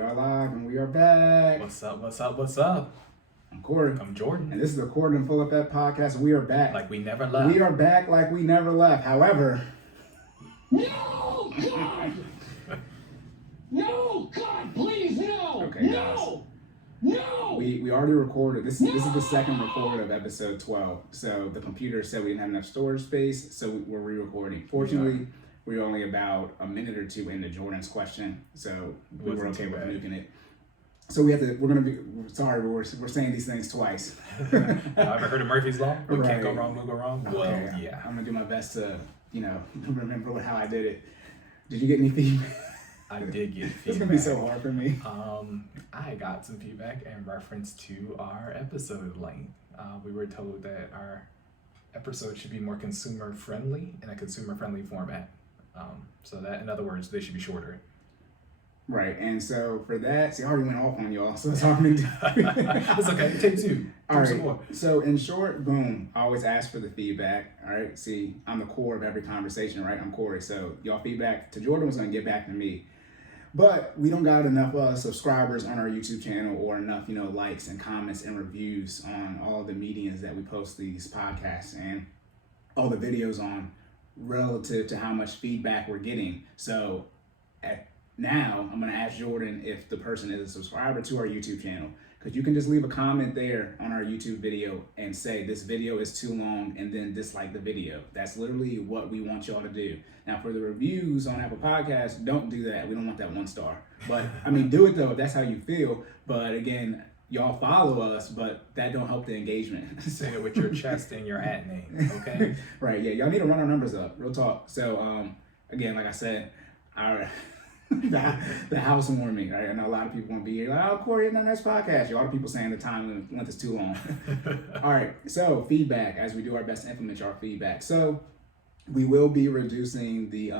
We are live and we are back. What's up? What's up? What's up? I'm Cory. I'm Jordan. And this is the Cordan FinallyFit podcast. We are back. Like we never left. We are back like we never left. However, no, God! No, God, please, no! Okay, no! guys. No! we already recorded. This is the second record of episode 12. So the computer said we didn't have enough storage space, so we're re-recording. Fortunately, we're only about a minute or two into Jordan's question, so we were okay with nuking it. So we're saying these things twice. Ever heard of Murphy's Law? We Right. can't go wrong, we'll go wrong. Okay, Well, yeah. I'm gonna do my best to, remember how I did it. Did you get any feedback? I did get feedback. It's gonna be so hard for me. I got some feedback in reference to our episode length. We were told that our episode should be more consumer friendly in a consumer friendly format. So that, in other words, they should be shorter. Right, and so for that, see, I already went off on y'all, so it's hard for me to It's okay, take two. All Some right, more. so in short, boom, I always ask for the feedback, all right? See, I'm the core of every conversation, right? I'm Cory, so y'all feedback to Jordan was gonna get back to me. But we don't got enough subscribers on our YouTube channel or enough, likes and comments and reviews on all the mediums that we post these podcasts and all the videos on relative to how much feedback we're getting. So now I'm gonna ask Jordan if the person is a subscriber to our YouTube channel, because you can just leave a comment there on our YouTube video and say this video is too long and then dislike the video. That's literally what we want y'all to do. Now for the reviews on Apple Podcasts, don't do that. We don't want that 1 star. But I mean, do it though if that's how you feel. But again, y'all follow us, but that don't help the engagement. Say it with your chest and your at name, okay? Right, yeah, y'all need to run our numbers up, real talk. So again, like I said, the housewarming, right? I know a lot of people won't be here like, oh, Cory, in the next podcast. A lot of people saying the time length is too long. All right, so feedback, as we do our best to implement our feedback. So we will be reducing the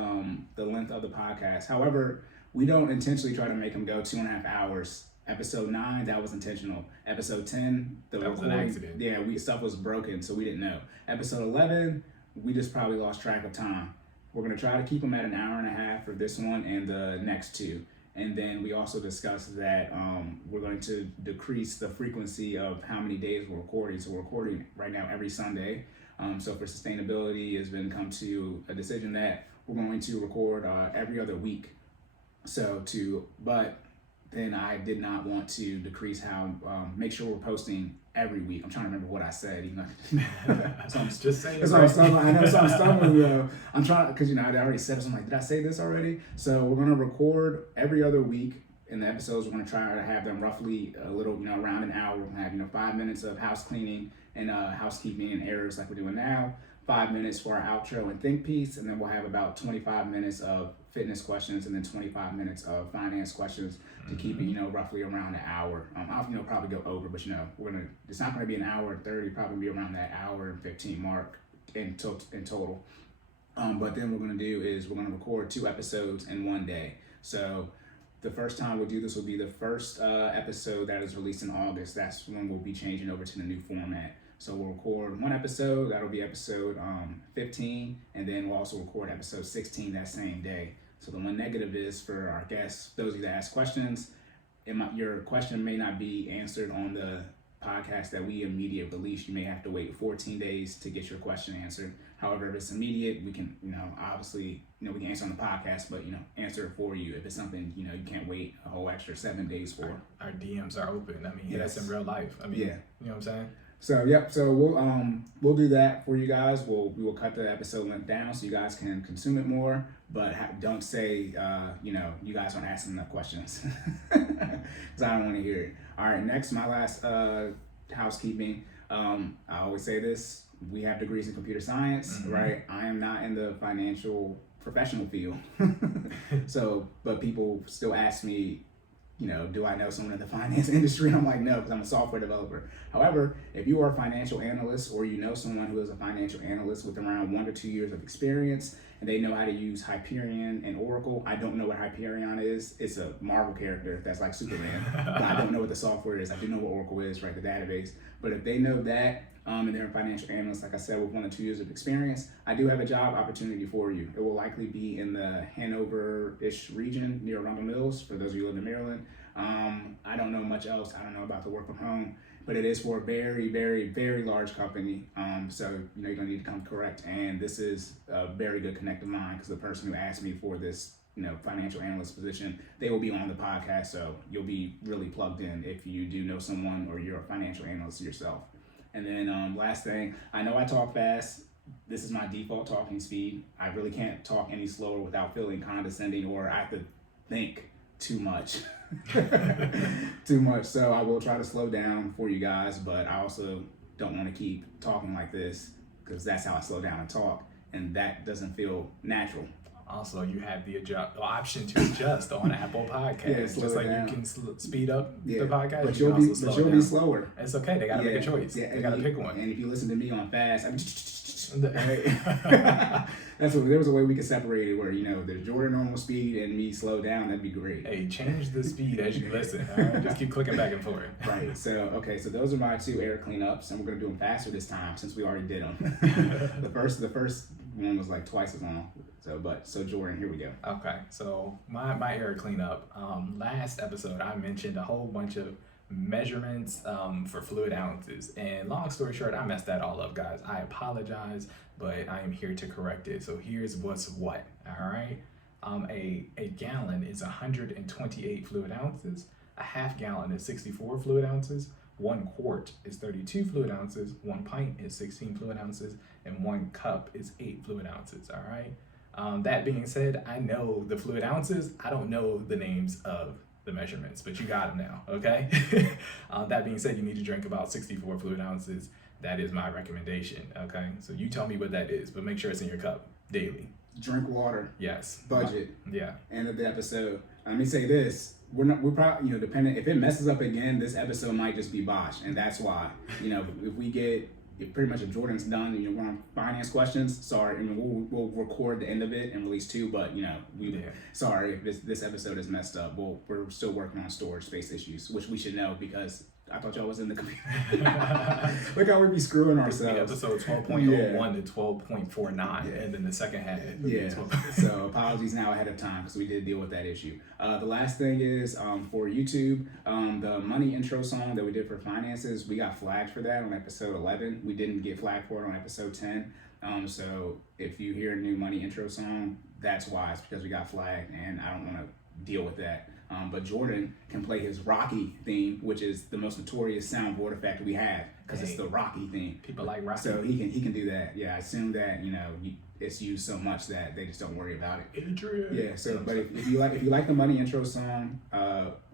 length of the podcast. However, we don't intentionally try to make them go 2.5 hours. Episode 9, that was intentional. Episode 10, that was an accident. Yeah, stuff was broken, so we didn't know. Episode 11, we just probably lost track of time. We're going to try to keep them at an hour and a half for this one and the next 2. And then we also discussed that we're going to decrease the frequency of how many days we're recording. So we're recording right now every Sunday. So for sustainability, it's been come to a decision that we're going to record every other week. But then I did not want to decrease how, make sure we're posting every week. I'm trying to remember what I said, So I'm just saying. I know, so I'm stumbling though. I'm trying, because I already said it, so I'm like, did I say this already? So we're gonna record every other week in the episodes. We're gonna try to have them roughly a little, around an hour. We're gonna have, 5 minutes of house cleaning and housekeeping and errors like we're doing now. 5 minutes for our outro and think piece, and then we'll have about 25 minutes of fitness questions and then 25 minutes of finance questions to keep it, roughly around an hour. I'll, probably go over, but it's not gonna be an hour and 30, probably be around that hour and 15 mark in total. But then what we're gonna do is we're gonna record 2 episodes in one day. So the first time we'll do this will be the first episode that is released in August. That's when we'll be changing over to the new format. So we'll record 1 episode, that'll be episode 15, and then we'll also record episode 16 that same day. So the one negative is for our guests, those of you that ask questions, your question may not be answered on the podcast that we immediately release. You may have to wait 14 days to get your question answered. However, if it's immediate, we can, obviously, we can answer on the podcast, but, answer it for you. If it's something, you can't wait a whole extra 7 days for. Our DMs are open. I mean, Yes. That's in real life. I mean, Yeah. You know what I'm saying? So yep. So we'll do that for you guys. We will cut the episode length down so you guys can consume it more. But don't say you guys aren't asking enough questions because I don't want to hear it. All right. Next, my last housekeeping. I always say this: we have degrees in computer science, right? I am not in the financial professional field. So, but people still ask me, do I know someone in the finance industry? And I'm like, no, because I'm a software developer. However, if you are a financial analyst or you know someone who is a financial analyst with around 1 to 2 years of experience and they know how to use Hyperion and Oracle, I don't know what Hyperion is. It's a Marvel character that's like Superman, but I don't know what the software is. I do know what Oracle is, right, the database. But if they know that, and they're a financial analyst, like I said, with 1 to 2 years of experience. I do have a job opportunity for you. It will likely be in the Hanover-ish region near Arundel Mills, for those of you who live in Maryland. I don't know much else. I don't know about the work from home, but it is for a very, very, very large company. So, you're going to need to come correct. And this is a very good connect of mine, because the person who asked me for this, financial analyst position, they will be on the podcast. So you'll be really plugged in if you do know someone or you're a financial analyst yourself. And then last thing, I know I talk fast. This is my default talking speed. I really can't talk any slower without feeling condescending, or I have to think too much. Too much. So I will try to slow down for you guys, but I also don't want to keep talking like this, because that's how I slow down and talk, and that doesn't feel natural. Also, you have the option to adjust on Apple Podcasts. Just like down. You can speed up the podcast, but you'll you'll be slower. It's okay. They got to make a choice. Yeah, they got to pick one. And if you listen to me on fast, that's what, there was a way we could separate it, where there's Jordan normal speed and me slow down. That'd be great. Hey, change the speed as you listen. All right, just keep clicking back and forth. Right. So those are my 2 air cleanups, and we're gonna do them faster this time since we already did them. the first one was like twice as long. So Jordan, here we go. Okay. So my air cleanup. Last episode I mentioned a whole bunch of measurements for fluid ounces, and long story short, I messed that all up, guys. I apologize, but I am here to correct it. So here's what's what. All right. A gallon is 128 fluid ounces. A half gallon is 64 fluid ounces. 1 quart is 32 fluid ounces. 1 pint is 16 fluid ounces, and 1 cup is 8 fluid ounces. All right. That being said, I know the fluid ounces. I don't know the names of the measurements, but you got them now, okay? That being said, you need to drink about 64 fluid ounces. That is my recommendation, okay? So you tell me what that is, but make sure it's in your cup daily. Drink water. Yes. Budget. Yeah. End of the episode. Let me say this. We're probably, depending, if it messes up again, this episode might just be botched, and that's why. If we get... Pretty much if Jordan's done and we're on finance questions, sorry, we'll record the end of it and release 2, but sorry if this episode is messed up. We're still working on storage space issues, which we should know, because I thought y'all was in the computer. Look how we be screwing ourselves. Episode 12.01 to 12.49, and then the second half. So apologies now ahead of time, because we did deal with that issue. The last thing is for YouTube, the money intro song that we did for finances, we got flagged for that on episode 11. We didn't get flagged for it on episode 10. So if you hear a new money intro song, that's why. It's because we got flagged, and I don't want to deal with that. But Jordan can play his Rocky theme, which is the most notorious soundboard effect we have, because it's the Rocky theme. People like Rocky. So he can do that. Yeah, I assume that it's used so much that they just don't worry about it. Adrian. Yeah. So, but if you like the money intro song,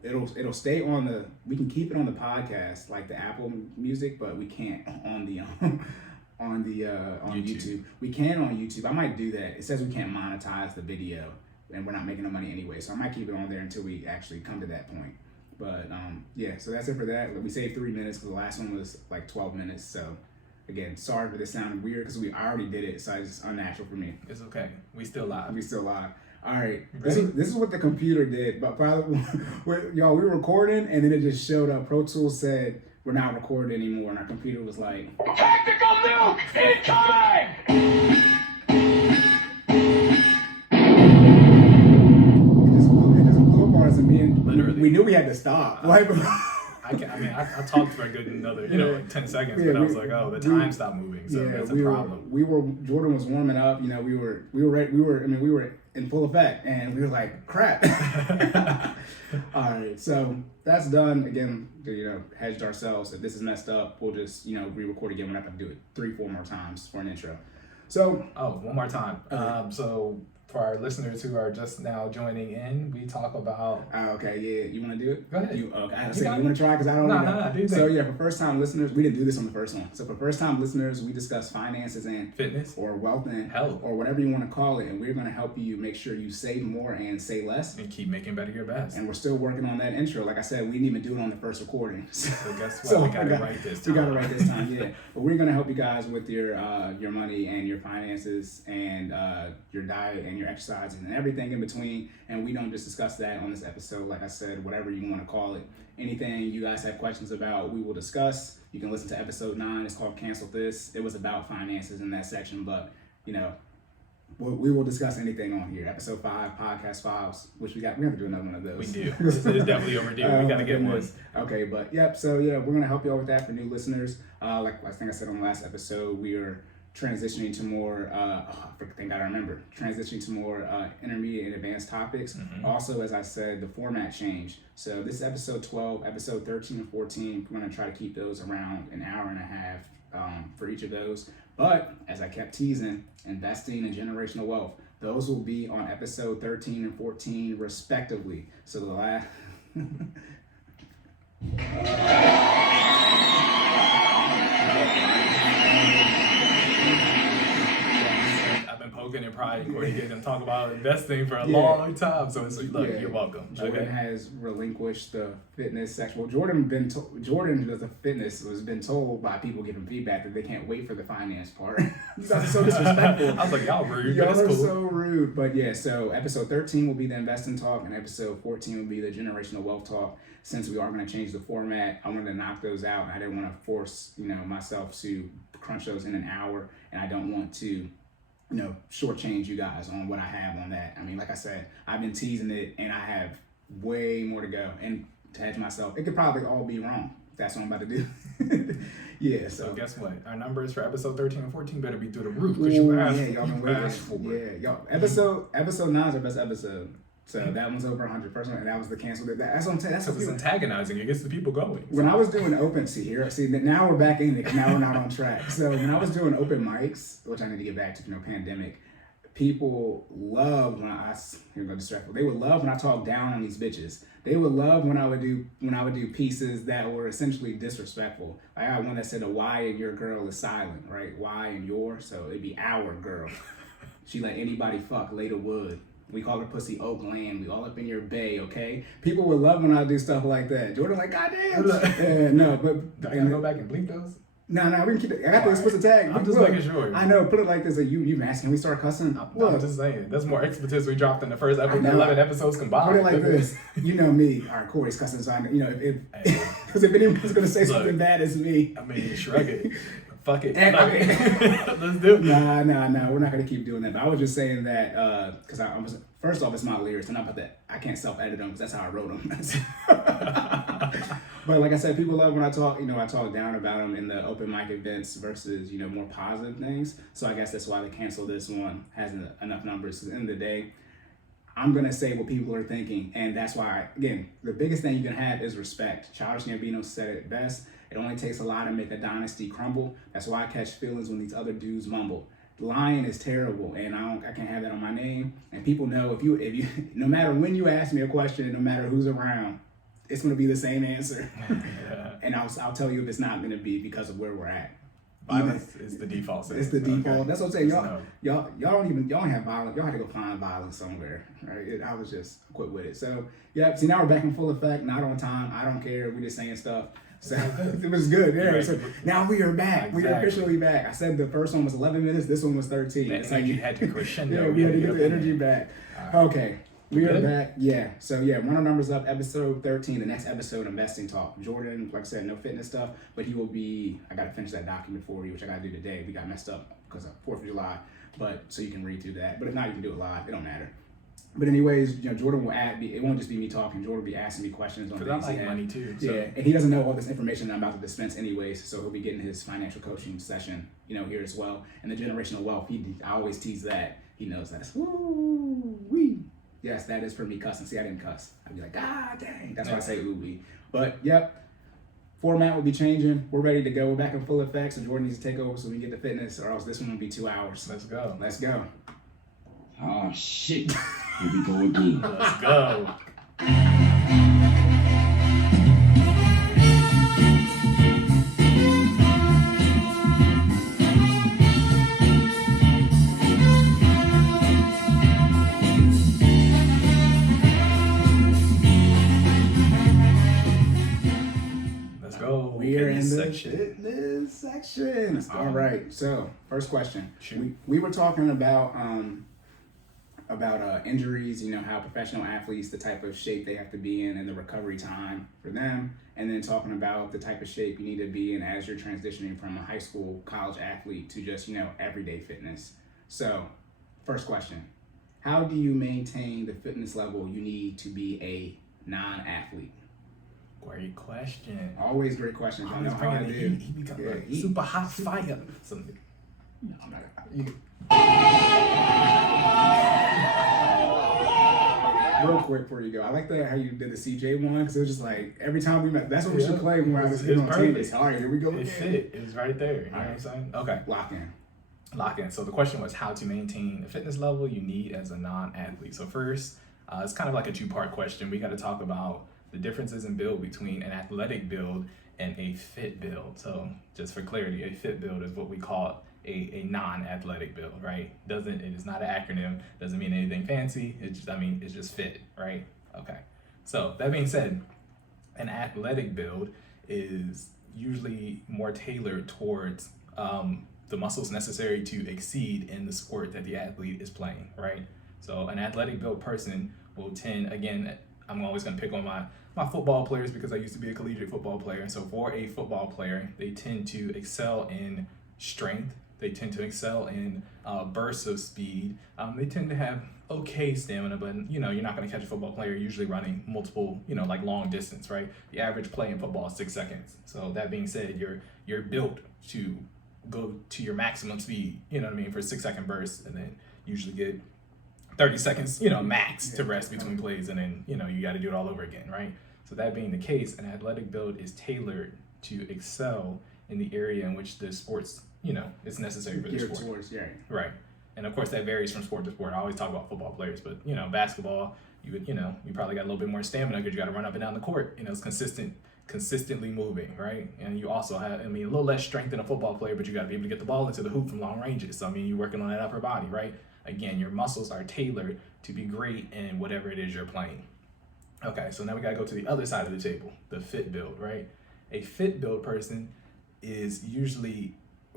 it'll stay on the. We can keep it on the podcast, like the Apple Music, but we can't on the. On YouTube. We can on YouTube. I might do that. It says we can't monetize the video, and we're not making no money anyway. So I might keep it on there until we actually come to that point. But so that's it for that. We saved 3 minutes, because the last one was like 12 minutes. So again, sorry for this sounding weird, because I already did it, so it's unnatural for me. It's okay. We still live. All right, this is what the computer did. But probably, y'all, we were recording, and then it just showed up. Pro Tools said we're not recording anymore, and our computer was like, Tactical nuke incoming! it just blew up on us, and Literally. we knew we had to stop. I talked for a good another, 10 seconds, but I was like, the time stopped moving, so that's a problem. Jordan was warming up, we were ready, we were in full effect, and we were like, crap. All right, so that's done. Again, hedged ourselves. If this is messed up, we'll just, re-record again. We're not gonna do it 3-4 more times for an intro. So, one more time. So for our listeners who are just now joining in, we talk about... okay, yeah. You want to do it? Go ahead. You want to try? Because I don't know. No, do So, for first-time listeners, we didn't do this on the first one. So, for first-time listeners, we discuss finances and... fitness. Or wealth and... health. Or whatever you want to call it. And we're going to help you make sure you save more and say less. And keep making better your best. And we're still working on that intro. Like I said, we didn't even do it on the first recording. So guess what? We got it right this time. We got it right this time, yeah. But we're going to help you guys with your money and your finances and your diet and and your exercising and everything in between. And we don't just discuss that on this episode. Like I said, whatever you want to call it. Anything you guys have questions about, we will discuss. You can listen to episode 9. It's called Cancel This. It was about finances in that section, but we will discuss anything on here. Episode 5, podcast files, which we have to do another one of those. We do. It's definitely overdue. We got to get one. Okay, but yep. So yeah, we're gonna help you out with that for new listeners. Like I think I said on the last episode, we are transitioning to more. Transitioning to more intermediate and advanced topics. Mm-hmm. Also, as I said, the format changed. So this is episode 12, episode 13 and 14. We're gonna try to keep those around an hour and a half for each of those. But as I kept teasing, investing in generational wealth, those will be on episode 13 and 14 respectively. So the last I've been poking and prodding Corey to get him talk about investing for a long time. So it's like, look, you're welcome. Jordan has relinquished the fitness section. Well, Jordan does the fitness has been told by people giving feedback that they can't wait for the finance part. You guys are so disrespectful. I was like, y'all rude. Y'all but are it's cool. so rude. But yeah, so episode 13 will be the investing talk, and episode 14 will be the generational wealth talk. Since we are going to change the format, I wanted to knock those out. I didn't want to force, myself to crunch those in an hour, and I don't want to shortchange you guys on what I have on that. I mean, like I said, I've been teasing it and I have way more to go. And to hedge myself, it could probably all be wrong. That's what I'm about to do. Yeah. So guess what? Our numbers for episode 13 and 14 better be through the roof. Because you asked, y'all been waiting. Yeah, y'all. Episode 9 is our best episode. So that one's over 100%, and that was the cancel. That's what I'm saying. That's what it's antagonizing. It gets the people going. When I was doing open, now we're back in it. Now we're not on track. So when I was doing open mics, which I need to get back to, pandemic, people love when they would love when I talk down on these bitches. They would love when I would do pieces that were essentially disrespectful. I got one that said a Y in your girl is silent, right? Y in your, so it'd be our girl. She let anybody fuck, lay the wood. We call her pussy Oak Land. We all up in your bay, okay? People would love when I do stuff like that. Jordan like, goddamn. No, but I gotta go back and bleep those. No, we can keep it. I got the explicit tag. I'm just making sure. I know. Put it like this. You asked, can we start cussing? I'm just saying. That's more expertise we dropped in the first 11 episodes combined. Put it like this. You know me. All right, Corey's cussing. So because if anyone's gonna say something bad, it's me. I mean, shrug it. Fuck it. Let's do it. Nah. We're not gonna keep doing that. But I was just saying that because I was first off, it's my lyrics, and I can't self-edit them because that's how I wrote them. But like I said, people love when I talk. I talk down about them in the open mic events versus more positive things. So I guess that's why they canceled this one. Hasn't enough numbers. At the end of the day, I'm gonna say what people are thinking, and that's why again the biggest thing you can have is respect. Childish Gambino said it best. It only takes a lot to make a dynasty crumble. That's why I catch feelings when these other dudes mumble. Lying is terrible, and I can't have that on my name. And people know if you no matter when you ask me a question, no matter who's around, it's gonna be the same answer. Yeah. And I'll tell you if it's not gonna be because of where we're at. Violence is the default. It's the default. Okay. That's what I'm saying. Y'all don't have violence. Y'all had to go find violence somewhere. Right? I was just quit with it. So yeah. See, now we're back in full effect. Not on time. I don't care. We're just saying stuff. So it was good. Yeah. Right. So now we are back. Exactly. We are officially back. I said the first one was 11 minutes. This one was 13. It's like you had to crescendo. Yeah, we had to get the energy back. Okay. We are back. Yeah. So yeah, run our numbers up. Episode 13. The next episode, investing talk. Jordan, like I said, no fitness stuff, but he will be. I gotta finish that document for you, which I gotta do today. We got messed up because of 4th of July, but so you can read through that. But if not, you can do it live. It don't matter. But anyways, Jordan will it won't just be me talking. Jordan will be asking me questions on things. I like money too. So. Yeah, and he doesn't know all this information that I'm about to dispense anyways, so he'll be getting his financial coaching session, here as well. And the generational wealth, I always tease that. He knows that. Woo-wee. Yes, that is for me cussing. See, I didn't cuss. I'd be like, God dang. That's why I say ooh-wee. But yep, format will be changing. We're ready to go. We're back in full effect, so Jordan needs to take over so we can get the fitness, or else this one will be 2 hours. Let's go. Let's go. Oh, shit. Here we go again. Let's go. We are in the fitness section. All right. So, first question. We were talking about about injuries, how professional athletes, the type of shape they have to be in and the recovery time for them. And then talking about the type of shape you need to be in as you're transitioning from a high school, college athlete to just, everyday fitness. So, first question, how do you maintain the fitness level you need to be a non-athlete? Great question. Always great questions. I know how I do. He becomes super hot fire. Something. I'm not. Real quick before you go, I like how you did the CJ one because it was just like every time we met, that's what we should play when we're on tangents. All right, here we go. It fit. It was right there. You know what I'm saying? Okay. Lock in. So the question was how to maintain the fitness level you need as a non-athlete. So first, it's kind of like a two-part question. We got to talk about the differences in build between an athletic build and a fit build. So just for clarity, a fit build is what we call a non-athletic build, right? It is not an acronym, doesn't mean anything fancy. It's just fit, right? Okay. So that being said, an athletic build is usually more tailored towards the muscles necessary to exceed in the sport that the athlete is playing, right? So an athletic built person will tend, again, I'm always going to pick on my football players because I used to be a collegiate football player. So for a football player, they tend to excel in strength. They tend to excel in bursts of speed. They tend to have okay stamina, but you're not going to catch a football player usually running multiple, like long distance, right? The average play in football is 6 seconds. So that being said, you're built to go to your maximum speed, for a 6 second burst, and then usually get 30 seconds, max to rest between plays, and then, you got to do it all over again, right? So that being the case, an athletic build is tailored to excel in the area in which the sports, it's necessary for the sport. Towards, yeah. Right. And of course that varies from sport to sport. I always talk about football players, but basketball, you probably got a little bit more stamina because you got to run up and down the court. It's consistently moving, right? And you also have, a little less strength than a football player, but you got to be able to get the ball into the hoop from long ranges. So you're working on that upper body, right? Again, your muscles are tailored to be great in whatever it is you're playing. Okay, so now we got to go to the other side of the table, the fit build, right? A fit build person is usually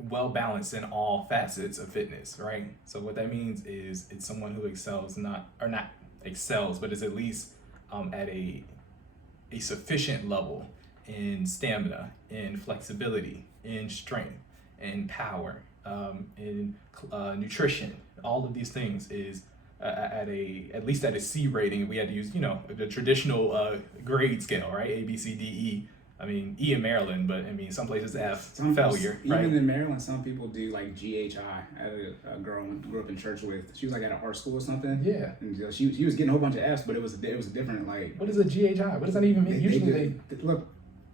well balanced in all facets of fitness, right? So what that means is it's someone who excels, not excels, but is at least at a sufficient level in stamina, in flexibility, in strength, in power, in nutrition. All of these things is at least at a C rating. We had to use the traditional grade scale, right? A, B, C, D, E. E in Maryland, but some places F, failure, right? Even in Maryland, some people do like GHI. I had a girl I grew up in church with. She was like at an art school or something. Yeah. And she was getting a whole bunch of Fs, but it was a different like. What is a GHI? What does that even mean? Look.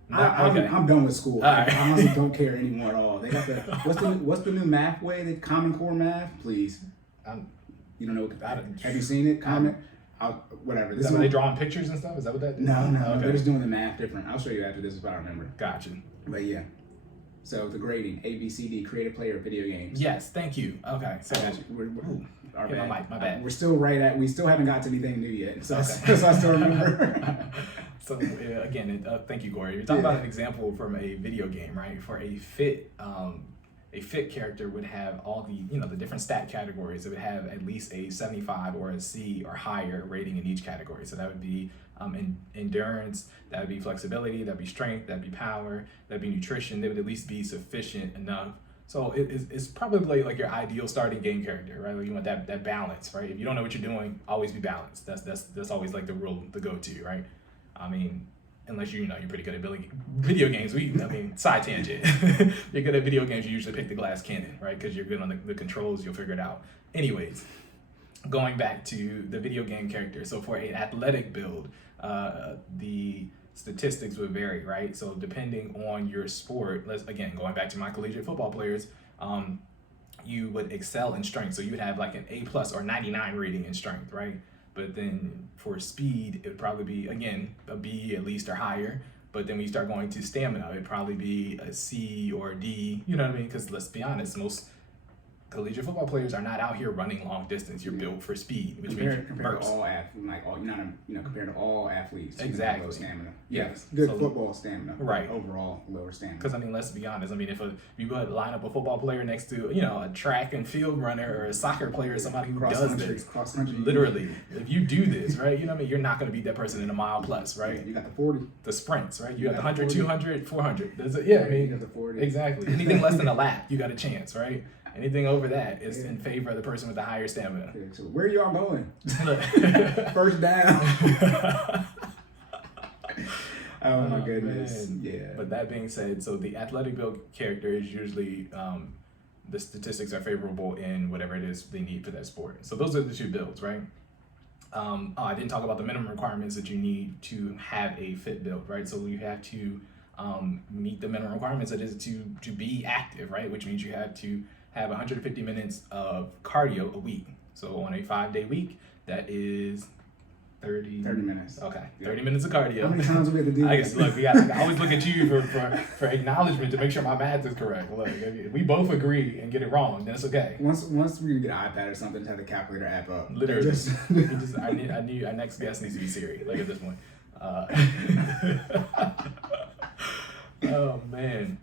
No, I'm done with school. Right. I honestly don't care anymore at all. They got what's the new math way? The Common Core math, please. You don't know? Have you seen it? Whatever. Is that when they drawing pictures and stuff? Is that what that is? No. Okay. They're just doing the math different. I'll show you after this if I remember. Gotcha. But yeah. So the grading, A, B, C, D, creative player, video games. Yes, thank you. Okay. So my bad. We still haven't got to anything new yet. So, okay. So I still remember. So again, thank you, Cory. You're talking about an example from a video game, right? For a fit character would have all the different stat categories. It would have at least a 75 or a C or higher rating in each category. So that would be endurance, that would be flexibility, that would be strength, that would be power, that would be nutrition. They would at least be sufficient enough. So it's probably like your ideal starting game character, right? Like you want that balance, right? If you don't know what you're doing, always be balanced. That's always like the rule, the go-to, right? Unless you're pretty good at video games. Side tangent. You're good at video games, you usually pick the glass cannon, right? Because you're good on the controls, you'll figure it out. Anyways, going back to the video game character. So for an athletic build, the statistics would vary, right? So depending on your sport, going back to my collegiate football players, you would excel in strength. So you would have like an A+ or 99 rating in strength, right? But then for speed, it would probably be, again, a B at least or higher. But then when you start going to stamina, it'd probably be a C or a D, you know what I mean? Because let's be honest, most collegiate football players are not out here running long distance. You're built for speed, which means compared to all athletes, compared to all athletes, exactly. Low stamina. Yes, good football stamina, right? Overall, lower stamina. Because let's be honest. If you go line up a football player next to a track and field runner or a soccer player, somebody who does this, cross country, literally, if you do this, right, you're not going to beat that person in a mile plus, right? Yeah, you got the 40, the sprints, right? You got the 100, 40. 200, 400. You got the 40. Exactly. Anything less than a lap, you got a chance, right? Anything over that is in favor of the person with the higher stamina. Yeah, so where y'all going? First down. Oh my goodness. Man. Yeah. But that being said, so the athletic build character is usually the statistics are favorable in whatever it is they need for that sport. So those are the two builds, right? I didn't talk about the minimum requirements that you need to have a fit build, right? So you have to meet the minimum requirements that is to be active, right? Which means you have to have 150 minutes of cardio a week. So on a 5-day week, that is 30 minutes. Okay, 30 minutes of cardio. How many times do we have to do I guess, look, I always look at you for acknowledgement to make sure my math is correct. Look, if we both agree and get it wrong, then it's okay. Once we get an iPad or something to have the calculator app up. Literally. Our next guest needs to be Siri, like at this point. Oh, man.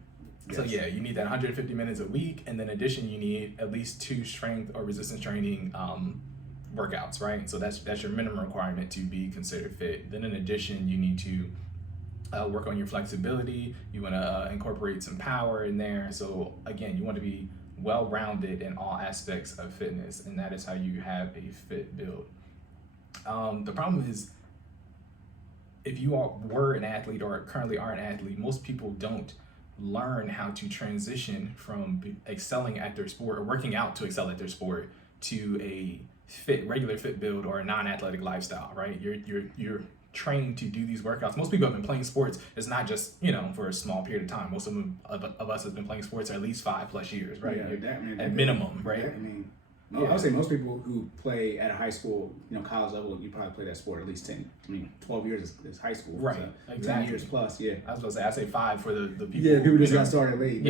Yes. So yeah, you need that 150 minutes a week, and then in addition, you need at least 2 strength or resistance training workouts, right? So that's your minimum requirement to be considered fit. Then in addition, you need to work on your flexibility. You want to incorporate some power in there. So again, you want to be well-rounded in all aspects of fitness, and that is how you have a fit build. The problem is, if you were an athlete or currently are an athlete, most people don't learn how to transition from excelling at their sport or working out to excel at their sport to a regular fit build or a non-athletic lifestyle, right? You're trained to do these workouts. Most people have been playing sports. It's not just for a small period of time. Most of us have been playing sports at least 5+ years, right? Yeah, at minimum, right? I would say most people who play at a high school, college level, you probably play that sport at least 12 years is high school. Right, so exactly. 10 years plus, yeah. I was going to say, I'd say 5 for the people. Yeah, people just got started late.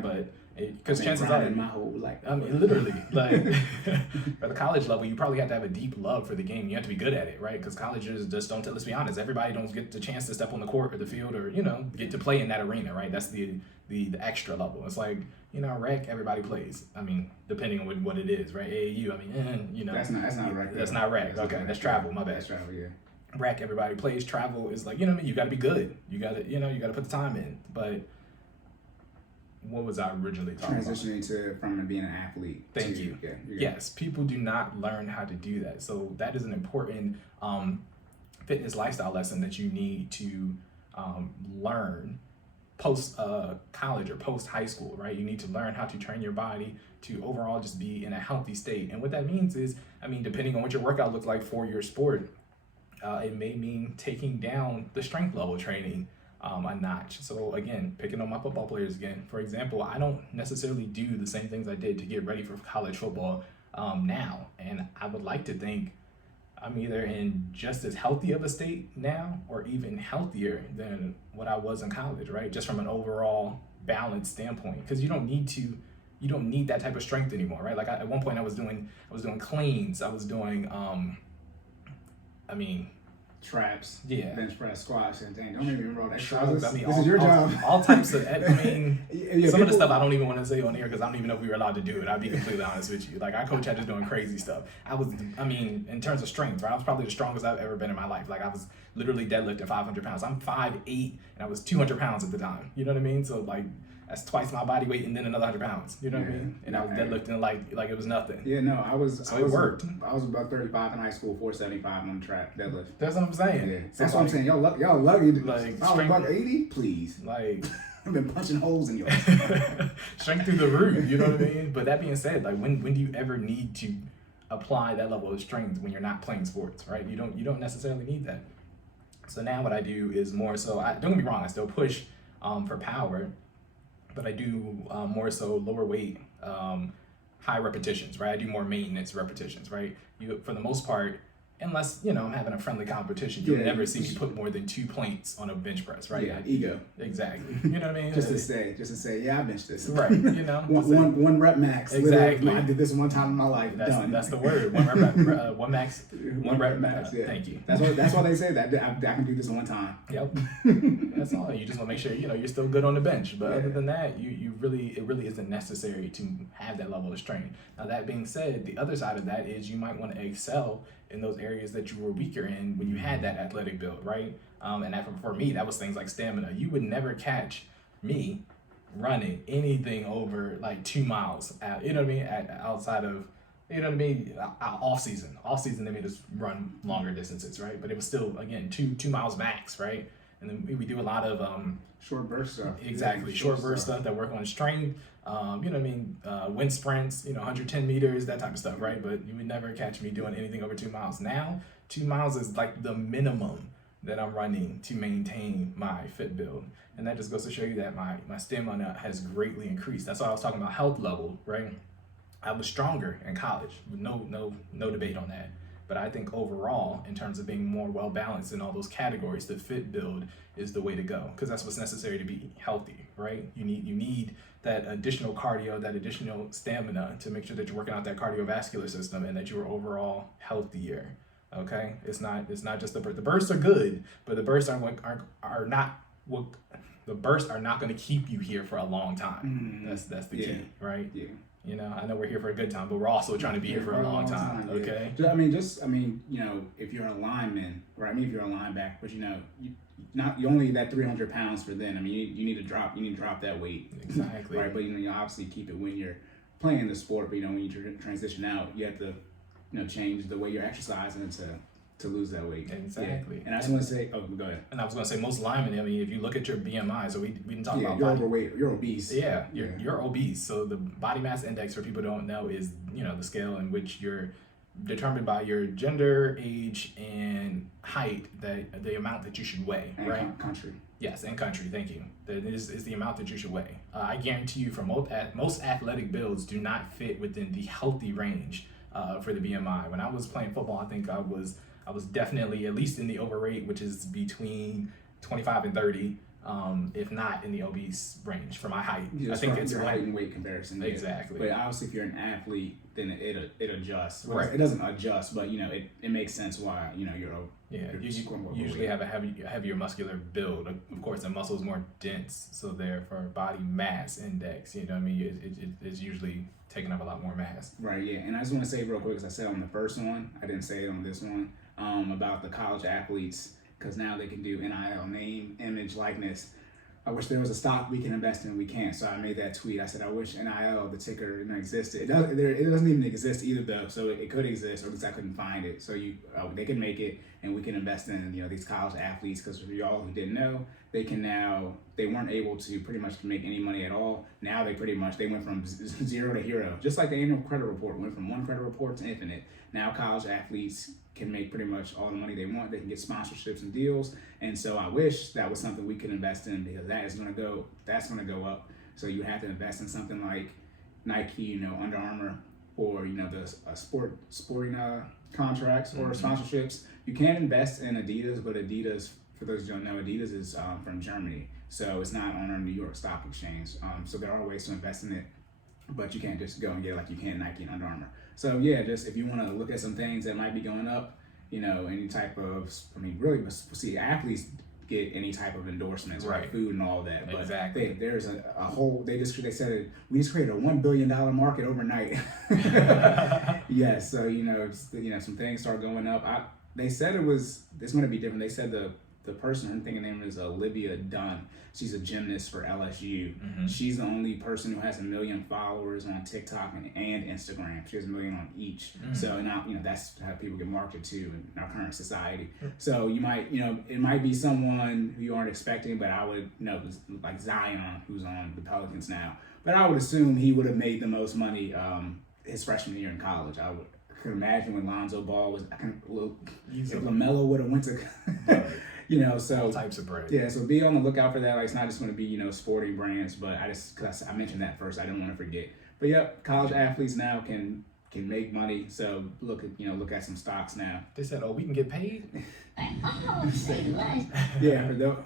But because chances are, in my whole life. Literally, like at the college level, you probably have to have a deep love for the game. You have to be good at it, right? Because colleges just don't. Let's be honest, everybody don't get the chance to step on the court or the field or get to play in that arena, right? That's the extra level. It's like rec, everybody plays. Depending on what it is, right? AAU, That's not rec. That's not rec. Okay, that's travel. My bad. That's travel, yeah. Rec, everybody plays. Travel is like you got to be good. You got to put the time in, but. What was I originally talking about? Transitioning from being an athlete. Thank you. Yeah, yes, people do not learn how to do that. So that is an important fitness lifestyle lesson that you need to learn post college or post high school, right? You need to learn how to train your body to overall just be in a healthy state. And what that means is, depending on what your workout looks like for your sport, it may mean taking down the strength level training a notch. So again, picking on my football players again, for example, I don't necessarily do the same things I did to get ready for college football now. And I would like to think I'm either in just as healthy of a state now or even healthier than what I was in college, right? Just from an overall balance standpoint, because you don't need that type of strength anymore, right? Like at one point I was doing cleans, I was doing traps, yeah, bench press, squats, and things. Don't even remember all that. This is your job. All types of. Some of the stuff I don't even want to say on here because I don't even know if we were allowed to do it. I'll be completely honest with you. Like our coach had us doing crazy stuff. In terms of strength, right? I was probably the strongest I've ever been in my life. Like I was literally deadlifting 500 pounds. I'm 5'8", and I was 200 pounds at the time. You know what I mean? So like. That's twice my body weight and then another 100 pounds. You know what I mean? And I was deadlifting like it was nothing. Yeah, no, it worked. I was about 35 in high school, 475 on the track deadlift. That's what I'm saying. Yeah, that's what I'm saying. Y'all lucky. Like I was about 80, please. Like I've been punching holes in yours. Strength through the roof. You know what I mean? But that being said, like when do you ever need to apply that level of strength when you're not playing sports, right? You don't necessarily need that. So now what I do is more so. Don't get me wrong. I still push for power. But I do more so lower weight, high repetitions, right? I do more maintenance repetitions, right? For the most part, unless, you know, I'm having a friendly competition, you'll Yeah. never see me put more than 2 plates on a bench press, right? Yeah, ego. Exactly. You know what I mean? just to say, yeah, I benched this. Right. You know, one rep max. Exactly. Literally, I did this one time in my life. That's the word. One rep, one max. One rep max. Yeah. Thank you. That's why they say that I can do this in one time. Yep. That's all. You just want to make sure, you know, you're still good on the bench. But other than that, it really isn't necessary to have that level of strength. Now, that being said, the other side of that is you might want to excel in those areas that you were weaker in when you had that athletic build, right? And for me, that was things like stamina. You would never catch me running anything over like 2 miles, you know what I mean, outside of, you know what I mean, off season. Off season, they made us run longer distances, right? But it was still, again, 2 miles max, right? And then we do a lot of short burst stuff. Exactly, short burst stuff that work on strength. You know what I mean, wind sprints, you know, 110 meters, that type of stuff, right? But you would never catch me doing anything over 2 miles. Now, 2 miles is like the minimum that I'm running to maintain my fit build. And that just goes to show you that my stamina has greatly increased. That's why I was talking about health level, right? I was stronger in college, no debate on that. But I think overall, in terms of being more well-balanced in all those categories, the fit build is the way to go, because that's what's necessary to be healthy, right? You need that additional cardio, that additional stamina to make sure that you're working out that cardiovascular system and that you're overall healthier, okay? It's not just the bursts are good, but the bursts are not going to keep you here for a long time. That's the key, right? Yeah. You know, I know we're here for a good time, but we're also trying to be here for a long time. Okay. Yeah. I mean, you know, if you're a lineman, right? I mean, if you're a linebacker, but you know, you only that 300 pounds for then. I mean, you need to drop that weight. Exactly. Right, but you know, you obviously keep it when you're playing the sport. But you know, when you transition out, you have to, you know, change the way you're exercising to lose that weight. Exactly. Yeah. And I just want to say, go ahead. And I was going to say, most linemen, I mean, if you look at your BMI, so we didn't talk about you're body. Overweight, you're obese. Yeah, you're obese. So the body mass index, for people who don't know, is, you know, the scale in which you're determined by your gender, age, and height, that the amount that you should weigh, and right? Country. Yes, and country, thank you. That is the amount that you should weigh. I guarantee you, for most athletic builds do not fit within the healthy range for the BMI. When I was playing football, I think I was definitely at least in the overweight, which is between 25 and 30, if not in the obese range for my height. Yeah, I think it's your height and weight comparison. Exactly. But obviously, if you're an athlete, then it adjusts. Well, right. It doesn't adjust, but you know, it makes sense why, you know, you're you usually have a heavier muscular build. Of course, the muscle is more dense, so therefore body mass index, you know what I mean, it's usually taking up a lot more mass. Right. Yeah. And I just want to say real quick, because I said on the first one, I didn't say it on this one, about the college athletes, because now they can do NIL, name, image, likeness. I wish there was a stock we can invest in, we can't. So I made that tweet. I said, I wish NIL, the ticker, existed. It doesn't even exist either, though. So it could exist, or at least I couldn't find it. So they can make it, and we can invest in, you know, these college athletes. Because for y'all who didn't know, they weren't able to pretty much make any money at all. Now they went from zero to hero, just like the annual credit report went from one credit report to infinite. Now college athletes can make pretty much all the money they want. They can get sponsorships and deals. And so I wish that was something we could invest in, because that's going to go up. So you have to invest in something like Nike, you know, Under Armour, or, you know, the sporting contracts or sponsorships. You can invest in Adidas, but Adidas, for those who don't know, Adidas is from Germany. So it's not on our New York Stock Exchange. So there are ways to invest in it, but you can't just go and get it like you can Nike and Under Armour. So yeah, just if you want to look at some things that might be going up, you know, any type of, I mean, really, see, athletes get any type of endorsements, right? Food and all that. But exactly. There's a whole, we just created a $1 billion market overnight. Yes, so, you know, some things start going up. They said it's going to be different. They said the person, I'm thinking her name is Olivia Dunn. She's a gymnast for LSU. Mm-hmm. She's the only person who has 1 million followers on TikTok and Instagram. She has 1 million on each. Mm-hmm. So now, you know, that's how people get marketed to in our current society. Mm-hmm. So you might, you know, it might be someone who you aren't expecting, but I would, you know, like Zion, who's on the Pelicans now. But I would assume he would have made the most money his freshman year in college. I could imagine when Lonzo Ball was, if LaMelo would have went to, you know, so all types of bread. Yeah, so be on the lookout for that. Like, it's not just going to be, you know, sporting brands, but because I mentioned that first, I didn't want to forget. But yep, college athletes now can can make money. So look at some stocks now. They said, "Oh, we can get paid." Yeah, for those.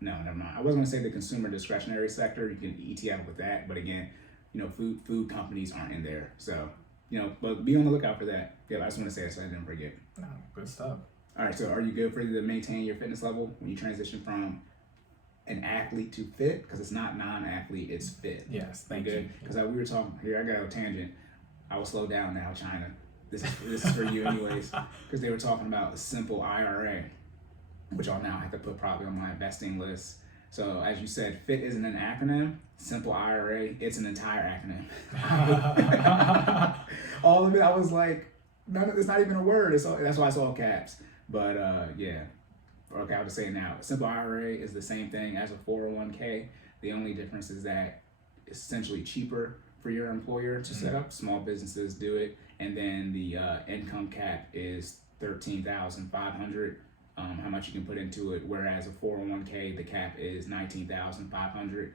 No, never mind. I wasn't gonna say the consumer discretionary sector. You can ETF with that, but again, food companies aren't in there. So but be on the lookout for that. Yeah, I just want to say it so I didn't forget. Oh, good stuff. All right, so are you good for you to maintain your fitness level when you transition from an athlete to fit? Because it's not non-athlete, it's fit. Yes, thank you. Because we were talking here, I got a tangent. I will slow down now, China. This is for you anyways. Because they were talking about a simple IRA, which I'll now have to put probably on my investing list. So as you said, FIT isn't an acronym. Simple IRA, it's an entire acronym. All of it, I was like, it's not even a word. That's why it's all caps. But yeah, okay, I'll just say it now. Simple IRA is the same thing as a 401k. The only difference is that it's essentially cheaper for your employer to set up. Small businesses do it, and then the income cap is $13,500. How much you can put into it, whereas a 401k, the cap is $19,500.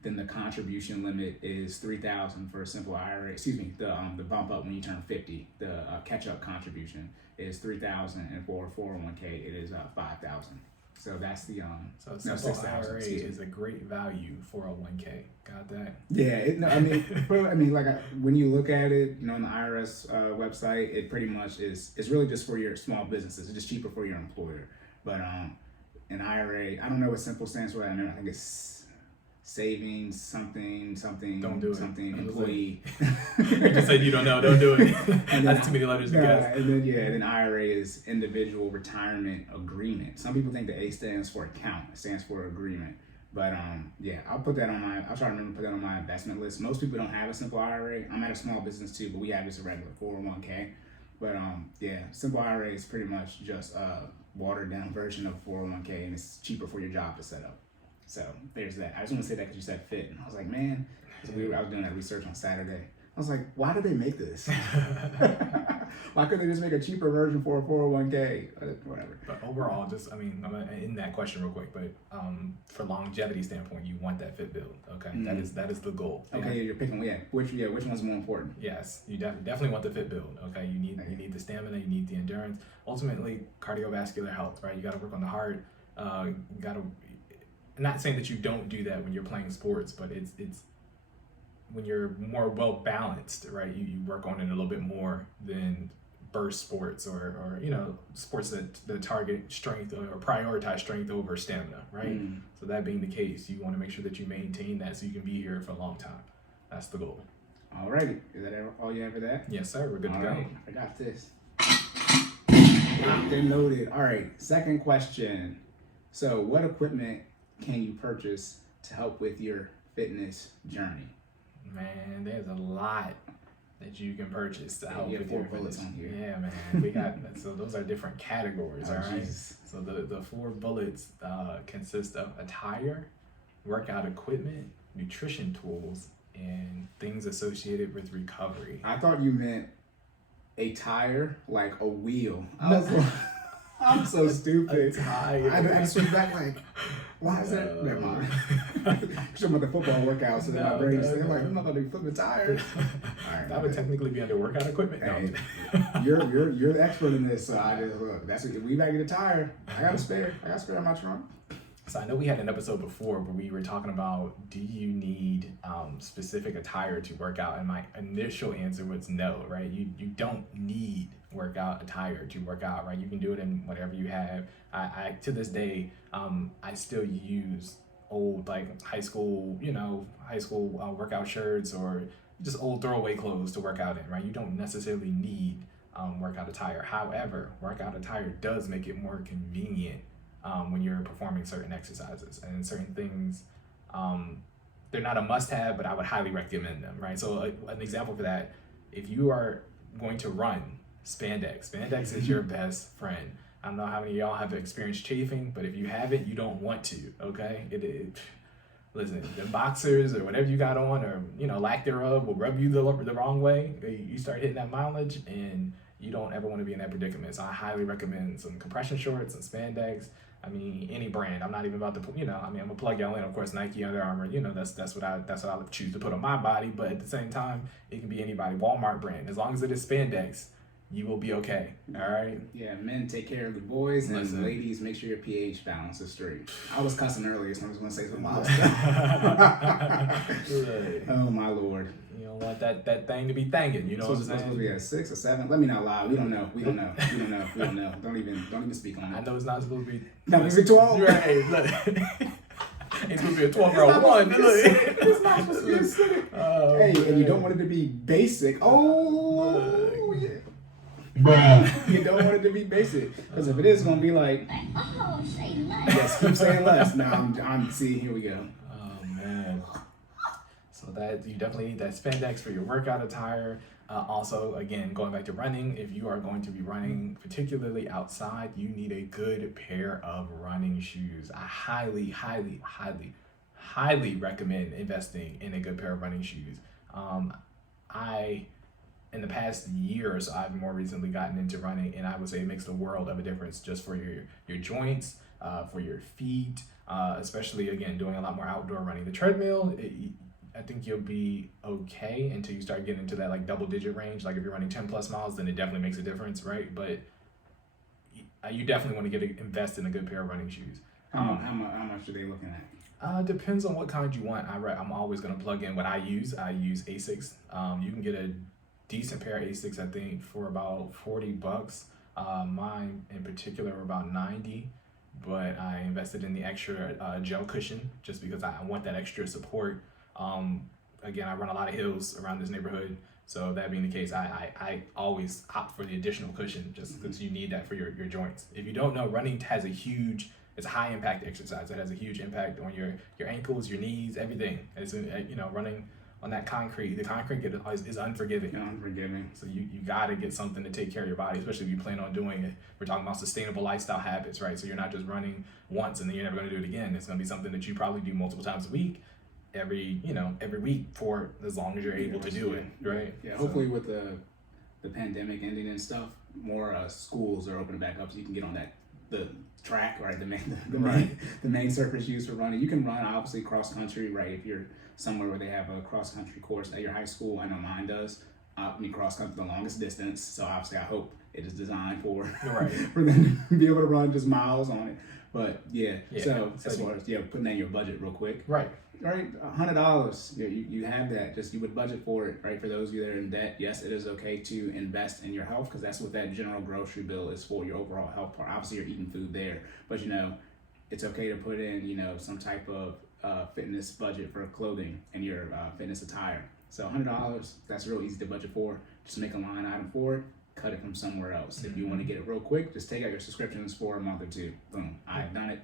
Then the contribution limit is $3,000 for a simple IRA. Excuse me, the bump up when you turn 50, the catch-up contribution is $3,000, and for a 401k, it is $5,000. So that's the So a simple 6,000. IRA is a great value for a 1K. Got that? Yeah, when you look at it, on the IRS website, it pretty much is. It's really just for your small businesses. It's just cheaper for your employer. But an IRA, I don't know what simple stands for. I think it's savings something. Don't do it. Something employee. You just said you don't know. Don't do it. That's too many letters to guess. And then IRA is individual retirement agreement. Some people think the A stands for account. It stands for agreement. But I'll try to remember to put that on my investment list. Most people don't have a simple IRA. I'm at a small business too, but we have just a regular 401k. But simple IRA is pretty much just a watered down version of 401k, and it's cheaper for your job to set up. So there's that. I just want to say that because you said fit, and I was like, man, I was doing that research on Saturday. I was like, why did they make this? Why couldn't they just make a cheaper version for a 401k? Whatever. But overall, I'm in that question real quick, but for longevity standpoint, you want that fit build, okay? Mm-hmm. That is the goal. Okay, you're picking, which one's more important? Yes, you definitely want the fit build, okay? You need the stamina, you need the endurance. Ultimately, cardiovascular health, right? You got to work on the heart. You got to. I'm not saying that you don't do that when you're playing sports, but it's when you're more well balanced, right? You work on it a little bit more than burst sports or sports that target strength or prioritize strength over stamina, right? So that being the case, you want to make sure that you maintain that so you can be here for a long time. That's the goal. All righty. Is that all you have for that? Yes, sir. We're good to go. Right. I got this. Locked and loaded. All right. Second question. So what equipment can you purchase to help with your fitness journey? Man, there's a lot that you can purchase to help with your bullets on here. Yeah, man. We got so those are different categories, all right? Jesus. So the 4 bullets consist of attire, workout equipment, nutrition tools, and things associated with recovery. I thought you meant a tire, like a wheel. I was like, I'm so stupid. I switched back like, why is that? Never mind. Because I'm at the football workout, so then my brain is like, I'm not gonna be flipping tires. Right, that would technically be under workout equipment. Hey, you're the expert in this, so I just look. That's if we gotta get a tire. I got a spare in my trunk. So I know we had an episode before where we were talking about, do you need specific attire to work out? And my initial answer was no, right? You don't need workout attire to work out, right? You can do it in whatever you have. I to this day, I still use old like high school workout shirts or just old throwaway clothes to work out in, right? You don't necessarily need workout attire. However, workout attire does make it more convenient when you're performing certain exercises and certain things. They're not a must-have, but I would highly recommend them, right? So an example for that, if you are going to run, spandex is your best friend. I don't know how many of y'all have experienced chafing, but if you haven't, you don't want to, okay? Listen, the boxers or whatever you got on or, lack thereof will rub you the wrong way. You start hitting that mileage and you don't ever want to be in that predicament. So I highly recommend some compression shorts and spandex. I mean, any brand. I'm not even about to, I'm gonna plug y'all in. Of course, Nike, Under Armour. That's what I would choose to put on my body. But at the same time, it can be anybody. Walmart brand, as long as it is spandex, you will be okay. All right. Yeah, men take care of the boys, and Listen. Ladies make sure your pH balance is straight. I was cussing earlier, so I'm just gonna say some wild stuff. Oh my lord. You don't want that thing to be thanking. You know what I'm saying? Supposed to be a 6 or 7. Let me not lie. We don't know. Don't even speak on I it. know it's not supposed to be. Not even 12. Right. Look. It's supposed to be a 12-year-old one. It's not supposed to be acidic. Oh, Hey, man. and you don't want it to be basic. Oh, yeah. Bruh. You don't want it to be basic, because if it is, gonna be like, Oh, say less. yes, keep saying less. Now I'm see, here we go. Oh man. So that you definitely need that spandex for your workout attire. Also, again, going back to running, if you are going to be running, particularly outside, you need a good pair of running shoes. I highly, highly, highly, highly recommend investing in a good pair of running shoes. In the past year or so, I've more recently gotten into running, and I would say it makes the world of a difference just for your joints, for your feet, especially, again, doing a lot more outdoor running. The treadmill, I think you'll be okay until you start getting into that like double-digit range. Like if you're running 10 plus miles, then it definitely makes a difference, right? But you definitely want to invest in a good pair of running shoes. How much are they looking at? Depends on what kind you want. I'm always going to plug in what I use. I use Asics. You can get a decent pair of Asics, I think, for about $40. Mine in particular were about $90, but I invested in the extra gel cushion just because I want that extra support. Again, I run a lot of hills around this neighborhood, so that being the case, I always opt for the additional cushion just because you need that for your joints. If you don't know, running has it's a high impact exercise. It has a huge impact on your ankles, your knees, everything. It's running on that concrete. The concrete is unforgiving. Unforgiving. So you gotta get something to take care of your body, especially if you plan on doing it. We're talking about sustainable lifestyle habits, right? So you're not just running once and then you're never gonna do it again. It's gonna be something that you probably do multiple times a week, every week for as long as you're able to do it, right? Yeah, hopefully with the pandemic ending and stuff, more schools are opening back up so you can get on the track, right? The main surface used for running. You can run obviously cross country, right? If you're somewhere where they have a cross country course at your high school, I know mine does. Cross country the longest distance, so obviously I hope it is designed for for them to be able to run just miles on it. But yeah. So as far as putting that in your budget real quick, right, $100. You have that. Just you would budget for it, right? For those of you that are in debt, yes, it is okay to invest in your health because that's what that general grocery bill is for, your overall health part. Obviously, you're eating food there, but it's okay to put in some type of fitness budget for clothing and your fitness attire. So $100, that's real easy to budget for. Just make a line item for it. Cut it from somewhere else. If you want to get it real quick, just take out your subscriptions for a month or two. Boom, I've done it.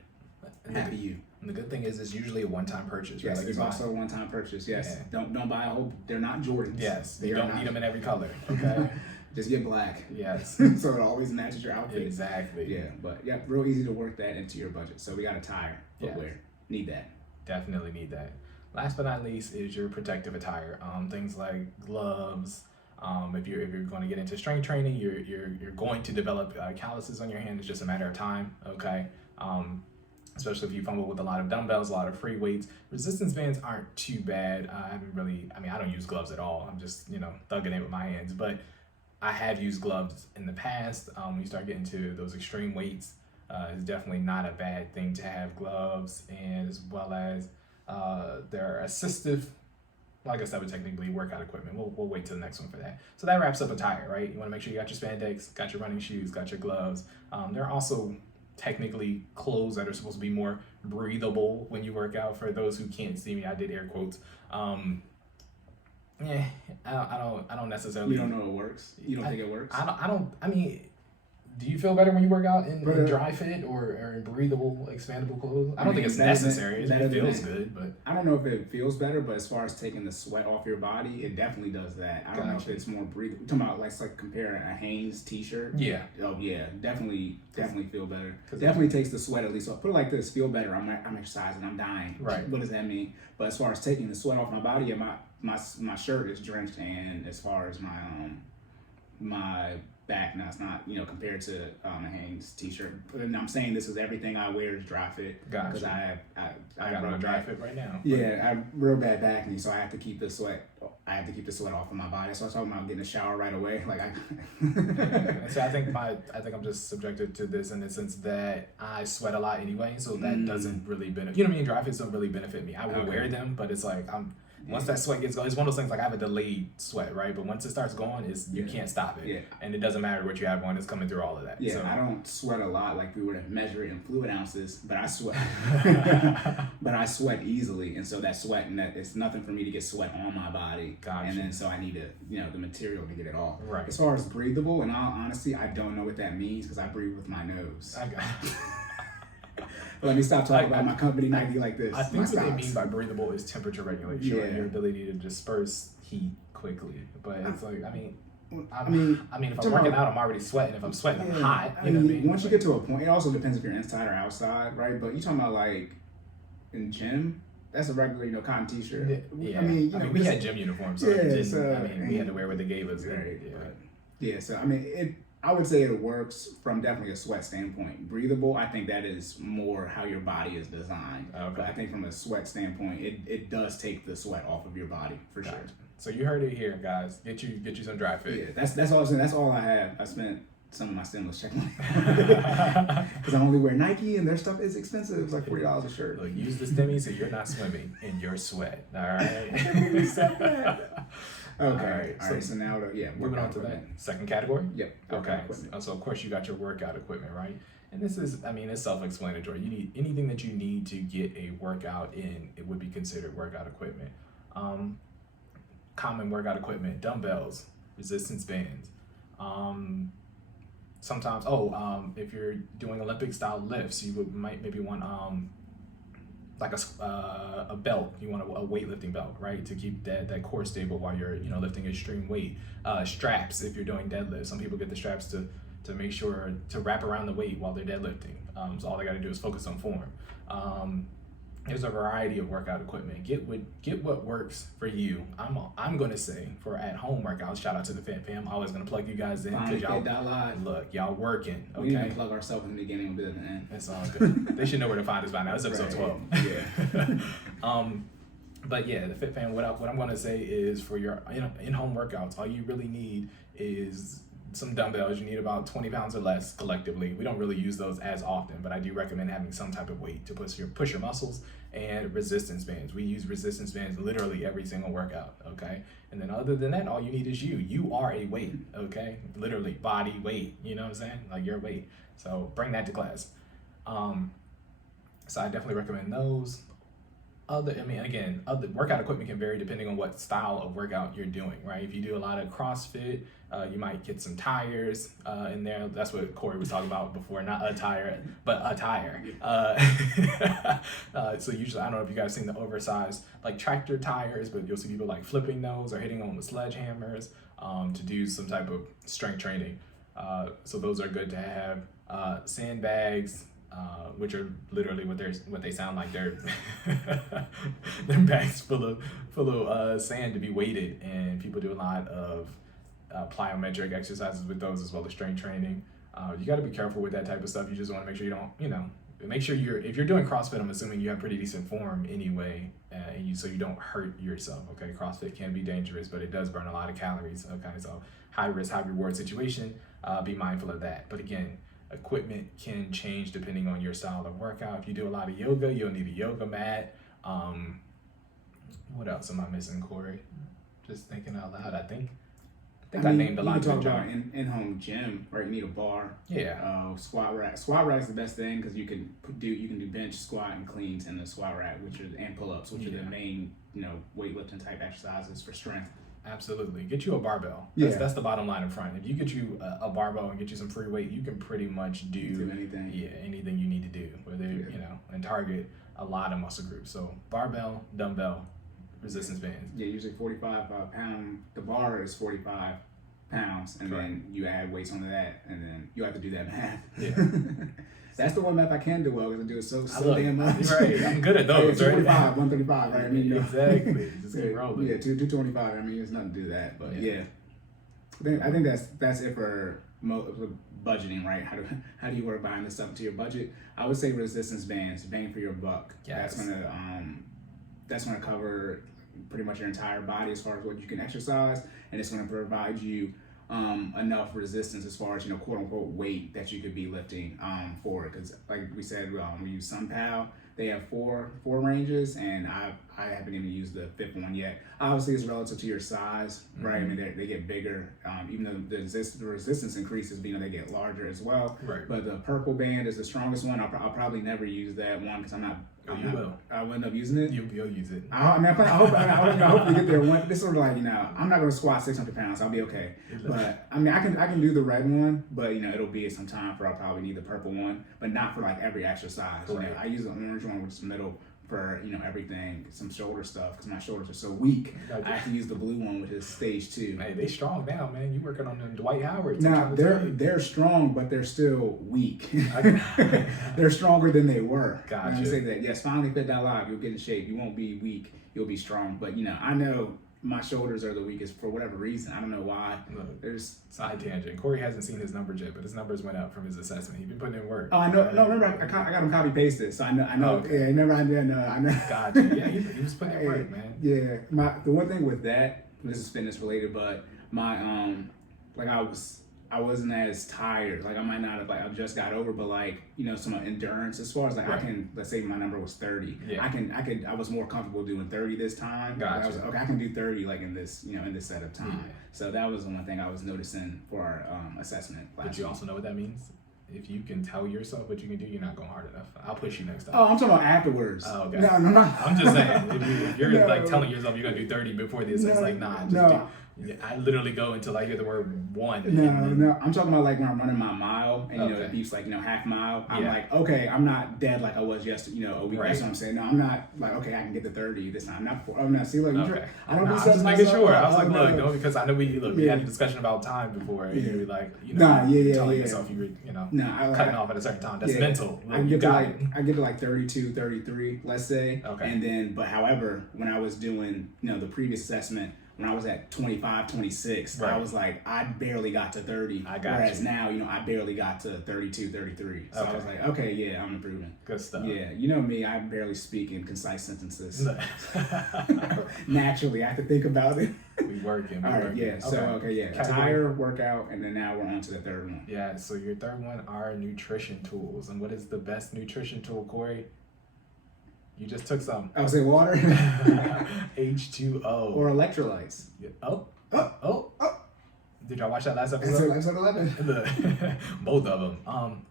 Happy you. And the good thing is it's usually a one-time purchase. Yes, right? it's also a one-time purchase. Yes, don't buy a whole. They're not Jordans. Yes, they you don't need them in every color. Okay. Just get black. Yes. So it always matches your outfit. Exactly. Yeah, but real easy to work that into your budget. So we got a tire, footwear. Need that. Definitely need that. Last but not least is your protective attire. Things like gloves. If you're going to get into strength training, you're going to develop calluses on your hand. It's just a matter of time. Okay. Especially if you fumble with a lot of dumbbells, a lot of free weights. Resistance bands aren't too bad. I don't use gloves at all. I'm just, thugging it with my hands. But I have used gloves in the past. When you start getting to those extreme weights, it's definitely not a bad thing to have gloves, and as well as their assistive, I guess that would technically workout equipment. We'll wait till the next one for that. So that wraps up attire, right? You want to make sure you got your spandex, got your running shoes, got your gloves. There are also technically clothes that are supposed to be more breathable when you work out. For those who can't see me, I did air quotes. I don't necessarily. You don't know it works. You don't think it works. I mean, do you feel better when you work out in dry fit or in breathable, expandable clothes? I don't think it's necessary. It feels good, but I don't know if it feels better. But as far as taking the sweat off your body, it definitely does that. I don't know if it's more breathable. We're talking about like comparing a Hanes t-shirt. Yeah. Oh yeah, definitely feel better. Definitely takes the sweat at least off. Put it like this: feel better. I'm exercising. I'm dying. Right. What does that mean? But as far as taking the sweat off my body, my shirt is drenched, and as far as my back. Now it's not, you know, compared to a Hanes t-shirt. And I'm saying this is everything I wear is dry fit because Gotcha. I got real no dry bad- fit right now. Yeah, I have real bad back knee, so I have to keep the sweat. I have to keep the sweat off of my body. So I was talking about getting a shower right away. Like And so I think I'm just subjected to this in the sense that I sweat a lot anyway, so that doesn't really benefit. You know what I mean? Dry fits don't really benefit me. I will wear them, but it's like once that sweat gets going, it's one of those things like I have a delayed sweat, right? But once it starts going, you can't stop it. Yeah. And it doesn't matter what you have on, it's coming through all of that. Yeah, So. I don't sweat a lot like we were to measure it in fluid ounces, but I sweat. But I sweat easily, and so that sweat, and that it's nothing for me to get sweat on my body. Gotcha. And then so I need the material to get it off. Right. As far as breathable, in all honesty, I don't know what that means because I breathe with my nose. I got Let me stop talking about my company Nike like this. I think My what they stocks. mean by breathable is temperature regulation, right? Yeah. Your ability to disperse heat quickly. But it's like, I mean, if talking I'm working out, I'm already sweating. If I'm sweating, I'm hot. I You know what I mean, mean? once you get to a point, it also depends if you're inside or outside, right? But you talking about like in gym, that's a regular, cotton t-shirt. Yeah. I mean, we had gym uniforms, so, Yeah, it didn't, so- we had to wear what they gave us. Right. Yeah. But, yeah, so I mean, I would say it works from definitely a sweat standpoint. Breathable, I think that is more how your body is designed. Okay. But I think from a sweat standpoint, it does take the sweat off of your body for sure. Gotcha. So you heard it here, guys. Get you some dry fit. Yeah, that's all I'm saying. That's all I have. I spent some of my stimulus check money because I only wear Nike and their stuff is expensive. It's like $40 a shirt. Look, use the stimmy so you're not swimming in your sweat. All right. Okay. All So right. So now, moving on to that second category. Yep. Okay. workout equipment. So of course you got your workout equipment, right? And this is, it's self-explanatory. You need anything that you need to get a workout in. It would be considered workout equipment. Common workout equipment: dumbbells, resistance bands. Sometimes, if you're doing Olympic style lifts, you might maybe want like a belt. You want a weightlifting belt, right, to keep that core stable while you're lifting extreme weight. Straps if you're doing deadlifts. Some people get the straps to make sure to wrap around the weight while they're deadlifting. So all they got to do is focus on form. There's a variety of workout equipment. Get what works for you. I'm gonna say for at home workouts. Shout out to the Fit Fam. Always gonna plug you guys in because y'all working. Okay. We didn't even plug ourselves in the beginning. We'll do it at the end. It's all good. They should know where to find us by now. It's episode 12. Yeah. But yeah, the Fit Fam. What I'm gonna say is for your in-home workouts, all you really need is some dumbbells. You need about 20 pounds or less collectively. We don't really use those as often, but I do recommend having some type of weight to push your muscles, and resistance bands. We use resistance bands literally every single workout, okay? And then other than that, all you need is you. You are a weight, okay? Literally body weight, you know what I'm saying? Like your weight. So bring that to class. So I definitely recommend those. Other workout equipment can vary depending on what style of workout you're doing, right? If you do a lot of CrossFit, you might get some tires in there. That's what Cory was talking about before, not a tire, but a tire. So usually, I don't know if you guys seen the oversized like tractor tires, but you'll see people like flipping those or hitting them with sledgehammers to do some type of strength training. So those are good to have. Sandbags, which are literally what they sound like. They're bags full of sand to be weighted, and people do a lot of plyometric exercises with those as well as strength training. You got to be careful with that type of stuff. You just want to make sure you don't, make sure if you're doing CrossFit, I'm assuming you have pretty decent form anyway, so you don't hurt yourself. Okay, CrossFit can be dangerous, but it does burn a lot of calories. Okay, so high risk, high reward situation. Be mindful of that. But again, equipment can change depending on your style of workout. If you do a lot of yoga, you'll need a yoga mat. What else am I missing, Cory? Just thinking out loud. I think I named a lot of talk good about junk. in-home gym, right? You need a bar. Yeah. Squat rack. Squat rack is the best thing because you can do bench, squat, and cleans in the squat rack, and pull-ups, which are the main weightlifting type exercises for strength. Absolutely. Get you a barbell. That's the bottom line in front. If you get you a barbell and get you some free weight, you can pretty much do anything. Yeah, anything you need to do, whether and target a lot of muscle groups. So barbell, dumbbell, resistance bands. Yeah, usually 45 pound. The bar is 45 pounds, and then you add weights onto that, and then you have to do that math. Yeah. That's the one math I can do well because I do it so damn much. Right, I'm good at those. 245, 135, right? I mean, exactly. Just keep rolling. 225. I mean, there's nothing to do that, but yeah. I think that's it for budgeting, right? How do you work buying this stuff into your budget? I would say resistance bands, bang for your buck. Yes. That's gonna cover pretty much your entire body as far as what you can exercise, and it's gonna provide you enough resistance as far as, quote unquote weight that you could be lifting for it. Because like we said, we use SunPal. They have four ranges, and I haven't even used the fifth one yet. Obviously, it's relative to your size, right? I mean, they get bigger, even though the resistance increases, they get larger as well. Right. But the purple band is the strongest one. I'll probably never use that one because I will end up using it. You'll use it. I hope you get there one. This sort of like, I'm not going to squat 600 pounds. I'll be okay. But I can do the red one, but it'll be some time for I'll probably need the purple one, but not for like every exercise. Right. I use the orange one, which is middle for everything, some shoulder stuff because my shoulders are so weak. I have to use the blue one, which is stage 2. Hey, they strong now, man. You working on them Dwight Howard? Now they're strong, but they're still weak. They're stronger than they were. Gotcha. I say that. Yes, FinallyFit.live. You'll get in shape. You won't be weak. You'll be strong. But I know my shoulders are the weakest for whatever reason. I don't know why. Look, there's side tangent. Corey hasn't seen his numbers yet, but his numbers went up from his assessment. He's been putting in work. Oh, I know. No, remember I got him copy pasted, so I know. Oh, okay. Yeah, never. I know. Gotcha. Yeah, he was putting in work, man. Yeah. The one thing with that, this is fitness related, but my I wasn't as tired. Like I might not have I just got over, but some endurance as far as right. I can, let's say my number was 30. Yeah. I was more comfortable doing 30 this time. Gotcha. I was like, okay, I can do 30 in this, in this set of time. Yeah. So that was the one thing I was noticing for our assessment. But you also know what that means? If you can tell yourself what you can do, you're not going hard enough. I'll push you next time. Oh, I'm talking about afterwards. Oh, okay. No. I'm just saying, if you're telling yourself you're gonna do 30 before the assessment, do. I literally go until I hear the word 1. No. I'm talking about when I'm running my mile and okay. it beeps half mile. I'm yeah. Okay, I'm not dead like I was yesterday, a week. Right. That's what I'm saying. No, I'm not okay, I can get to 30 this time. I'm not. See, look, okay. I don't. I'm just making sure. I was like, no. look, because I know we had a discussion about time before, and you were like, telling yourself you were, cutting off at a certain time. That's mental. I get to 32, 33, let's say. Okay. And then, but however, when I was doing, the previous assessment, when I was at 25, 26, right. I was I barely got to 30. Whereas now, I barely got to 32, 33. So okay. I was like, okay, yeah, I'm improving. Good stuff. Yeah, me, I barely speak in concise sentences. Naturally, I have to think about it. We working. All right, yeah. So, okay. Tire, workout, and then now we're on to the third one. Yeah, so your third one are nutrition tools. And what is the best nutrition tool, Corey? You just took some. I would say water. H2O. Or electrolytes. Yeah. Oh. Did y'all watch that last episode? Episode 11. Both of them.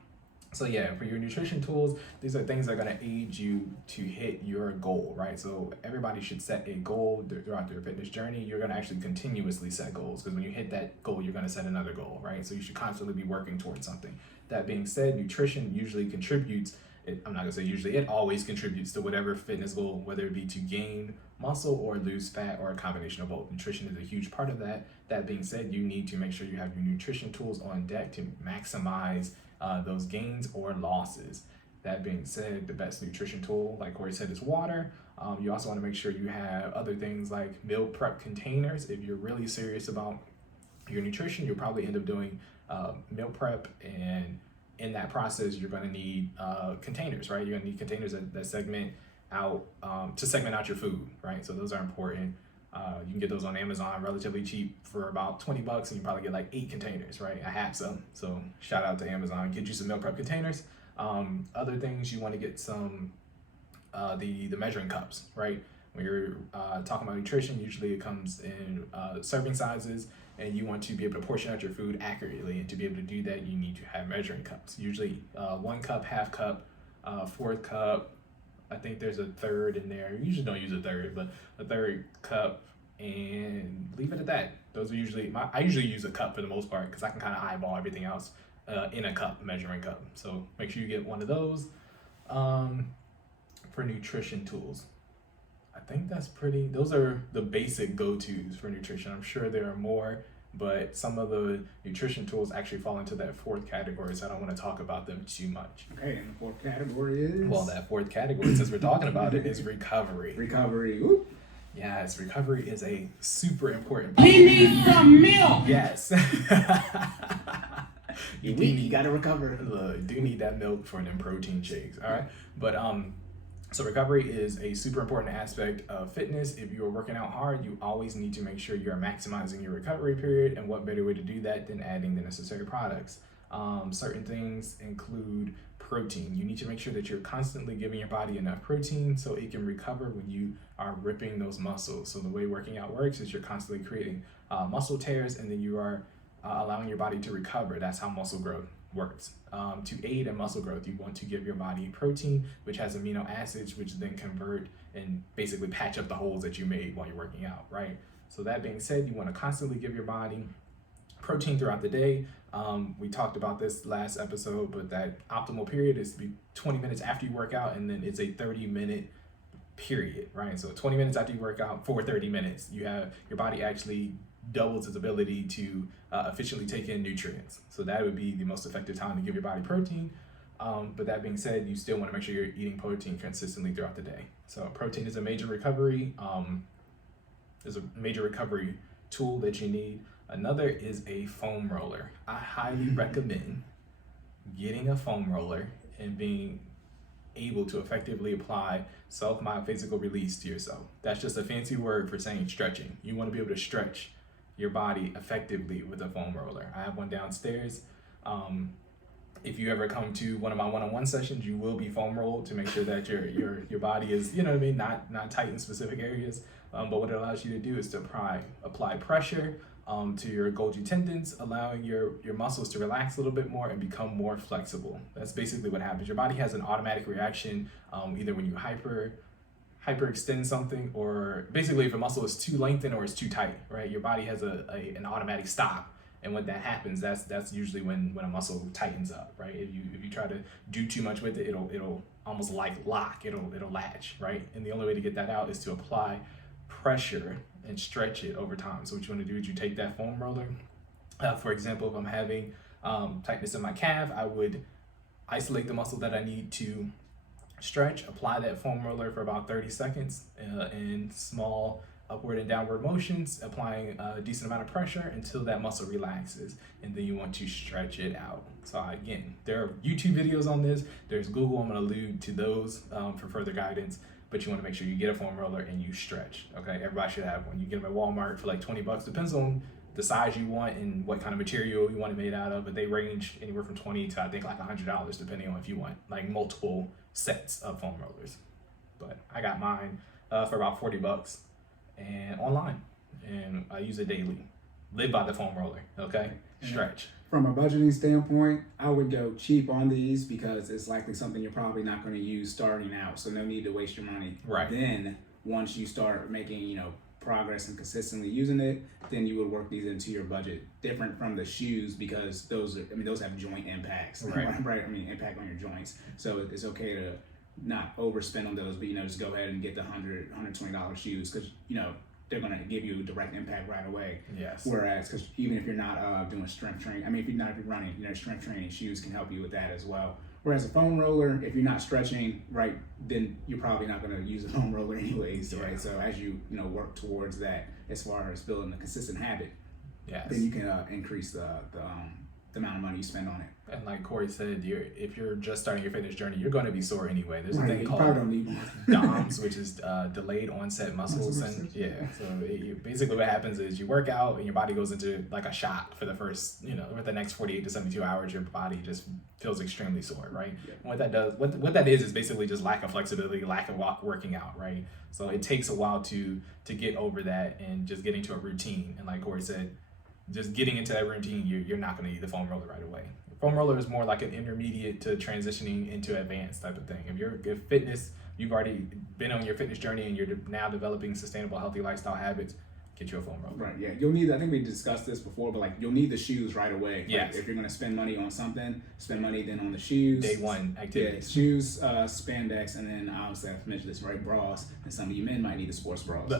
So yeah, for your nutrition tools, these are things that are going to aid you to hit your goal, right? So everybody should set a goal throughout their fitness journey. You're going to actually continuously set goals because when you hit that goal, you're going to set another goal, right? So you should constantly be working towards something. That being said, nutrition usually contributes. I'm not going to say usually, it always contributes to whatever fitness goal, whether it be to gain muscle or lose fat or a combination of both. Nutrition is a huge part of that. That being said, you need to make sure you have your nutrition tools on deck to maximize those gains or losses. That being said, the best nutrition tool, like Corey said, is water. You also want to make sure you have other things like meal prep containers. If you're really serious about your nutrition, you'll probably end up doing meal prep, and in that process, you're going to need containers, right? You're going to need containers that segment out to segment out your food, right? So those are important. You can get those on Amazon relatively cheap for about $20, and you probably get 8 containers, right? I have some, so shout out to Amazon. Get you some meal prep containers. Other things, you want to get some the measuring cups, right? When you're talking about nutrition, usually it comes in serving sizes, and you want to be able to portion out your food accurately. And to be able to do that, you need to have measuring cups. Usually 1 cup, half cup, 4th cup. I think there's a third in there. You usually don't use a third, but a third cup, and leave it at that. Those are usually I usually use a cup for the most part because I can kind of eyeball everything else in a cup, measuring cup. So make sure you get one of those. For nutrition tools, I think those are the basic go-tos for nutrition. I'm sure there are more, but some of the nutrition tools actually fall into that 4th category, so I don't want to talk about them too much. Okay, and the 4th category is? Well, that 4th category, since we're talking about it, is recovery. Recovery. Woo. Yes, recovery is a super important He needs some milk. Yes. You got to recover. Look, do need that milk for them protein shakes. All right, but so recovery is a super important aspect of fitness. If you are working out hard, you always need to make sure you are maximizing your recovery period, and what better way to do that than adding the necessary products. Certain things include protein. You need to make sure that you're constantly giving your body enough protein so it can recover when you are ripping those muscles. So the way working out works is you're constantly creating muscle tears, and then you are allowing your body to recover. That's how muscle growth works. To aid in muscle growth, you want to give your body protein, which has amino acids, which then convert and basically patch up the holes that you made while you're working out, right? So that being said, you want to constantly give your body protein throughout the day. We talked about this last episode, but that optimal period is to be 20 minutes after you work out, and then it's a 30-minute period, right? So 20 minutes after you work out for 30 minutes, you have your body actually doubles its ability to efficiently take in nutrients. So that would be the most effective time to give your body protein. But that being said, you still want to make sure you're eating protein consistently throughout the day. So protein is a major recovery, tool that you need. Another is a foam roller. I highly recommend getting a foam roller and being able to effectively apply self-myophysical release to yourself. That's just a fancy word for saying stretching. You want to be able to stretch your body effectively with a foam roller. I have one downstairs. If you ever come to one of my one-on-one sessions, you will be foam rolled to make sure that your body is, not tight in specific areas. But what it allows you to do is to apply pressure to your Golgi tendons, allowing your muscles to relax a little bit more and become more flexible. That's basically what happens. Your body has an automatic reaction, either when you hyperextend something, or basically if a muscle is too lengthened or it's too tight, right? Your body has an automatic stop. And when that happens, that's usually when a muscle tightens up, right? If you try to do too much with it, it'll almost like lock, it'll latch, right? And the only way to get that out is to apply pressure and stretch it over time. So what you want to do is you take that foam roller. For example, if I'm having tightness in my calf, I would isolate the muscle that I need to stretch, apply that foam roller for about 30 seconds in small upward and downward motions, applying a decent amount of pressure until that muscle relaxes, and then you want to stretch it out. So again, there are YouTube videos on this. There's Google. I'm going to allude to those for further guidance. But you want to make sure you get a foam roller and you stretch. Okay, everybody should have one. You get them at Walmart for like $20. Depends on the size you want and what kind of material you want it made out of. But they range anywhere from $20 to I think like $100, depending on if you want like multiple sets of foam rollers. But I got mine for about $40 and online, and I use it daily. Live by the foam roller. Okay, stretch. From a budgeting standpoint, I would go cheap on these because it's likely something you're probably not going to use starting out, so no need to waste your money. Right. Then once you start making, progress and consistently using it, then you would work these into your budget. Different from the shoes because those have joint impacts. Right. Impact on your joints. So it's okay to not overspend on those, but just go ahead and get the $120 shoes because they're going to give you a direct impact right away. Yes. Whereas, because even if you're not doing strength training, if you're running, strength training shoes can help you with that as well. Whereas a foam roller, if you're not stretching right, then you're probably not going to use a foam roller anyways, right? So as you work towards that, as far as building a consistent habit, yes, then you can increase the amount of money you spend on it. And like Corey said, if you're just starting your fitness journey, you're going to be sore anyway. There's a thing you called probably don't need one. DOMS, which is delayed onset muscle syndrome. Yeah. So basically what happens is you work out and your body goes into like a shock for the first, for the next 48 to 72 hours, your body just feels extremely sore, right? Yeah. And what that does, what that is basically just lack of flexibility, lack of working out, right? So it takes a while to get over that and just get into a routine. And like Corey said, just getting into that routine, you're not going to need the foam roller right away. Foam roller is more like an intermediate to transitioning into advanced type of thing. If fitness, you've already been on your fitness journey and you're now developing sustainable, healthy lifestyle habits, get you a foam roller. Right, yeah. You'll need, I think we discussed this before, but you'll need the shoes right away. Yes. If you're going to spend money on something, spend money then on the shoes. Day one activities. Yeah, shoes, spandex, and then obviously I've mentioned this, right, bras. And some of you men might need the sports bras.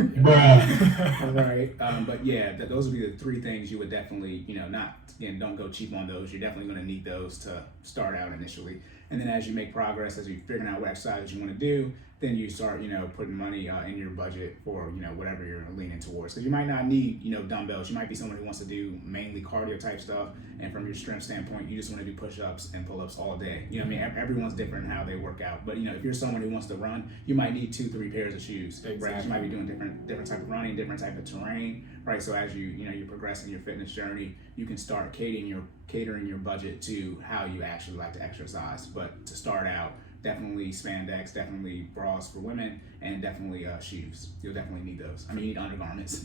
Bruh. Right. But yeah, those would be the three things you would definitely, not, again, don't go cheap on those. You're definitely going to need those to start out initially. And then as you make progress, as you're figuring out what exercises you want to do, then you start, putting money in your budget for, whatever you're leaning towards. Because you might not need, dumbbells. You might be someone who wants to do mainly cardio type stuff. And from your strength standpoint, you just want to do push-ups and pull-ups all day. You know what I mean? Everyone's different in how they work out. But, if you're someone who wants to run, you might need 2-3 pairs of shoes. Exactly. Right? You might be doing different type of running, different type of terrain. Right? So as you progress in your fitness journey, you can start catering your budget to how you actually like to exercise. But to start out, definitely spandex, definitely bras for women, and definitely shoes. You'll definitely need those. I mean, you need undergarments.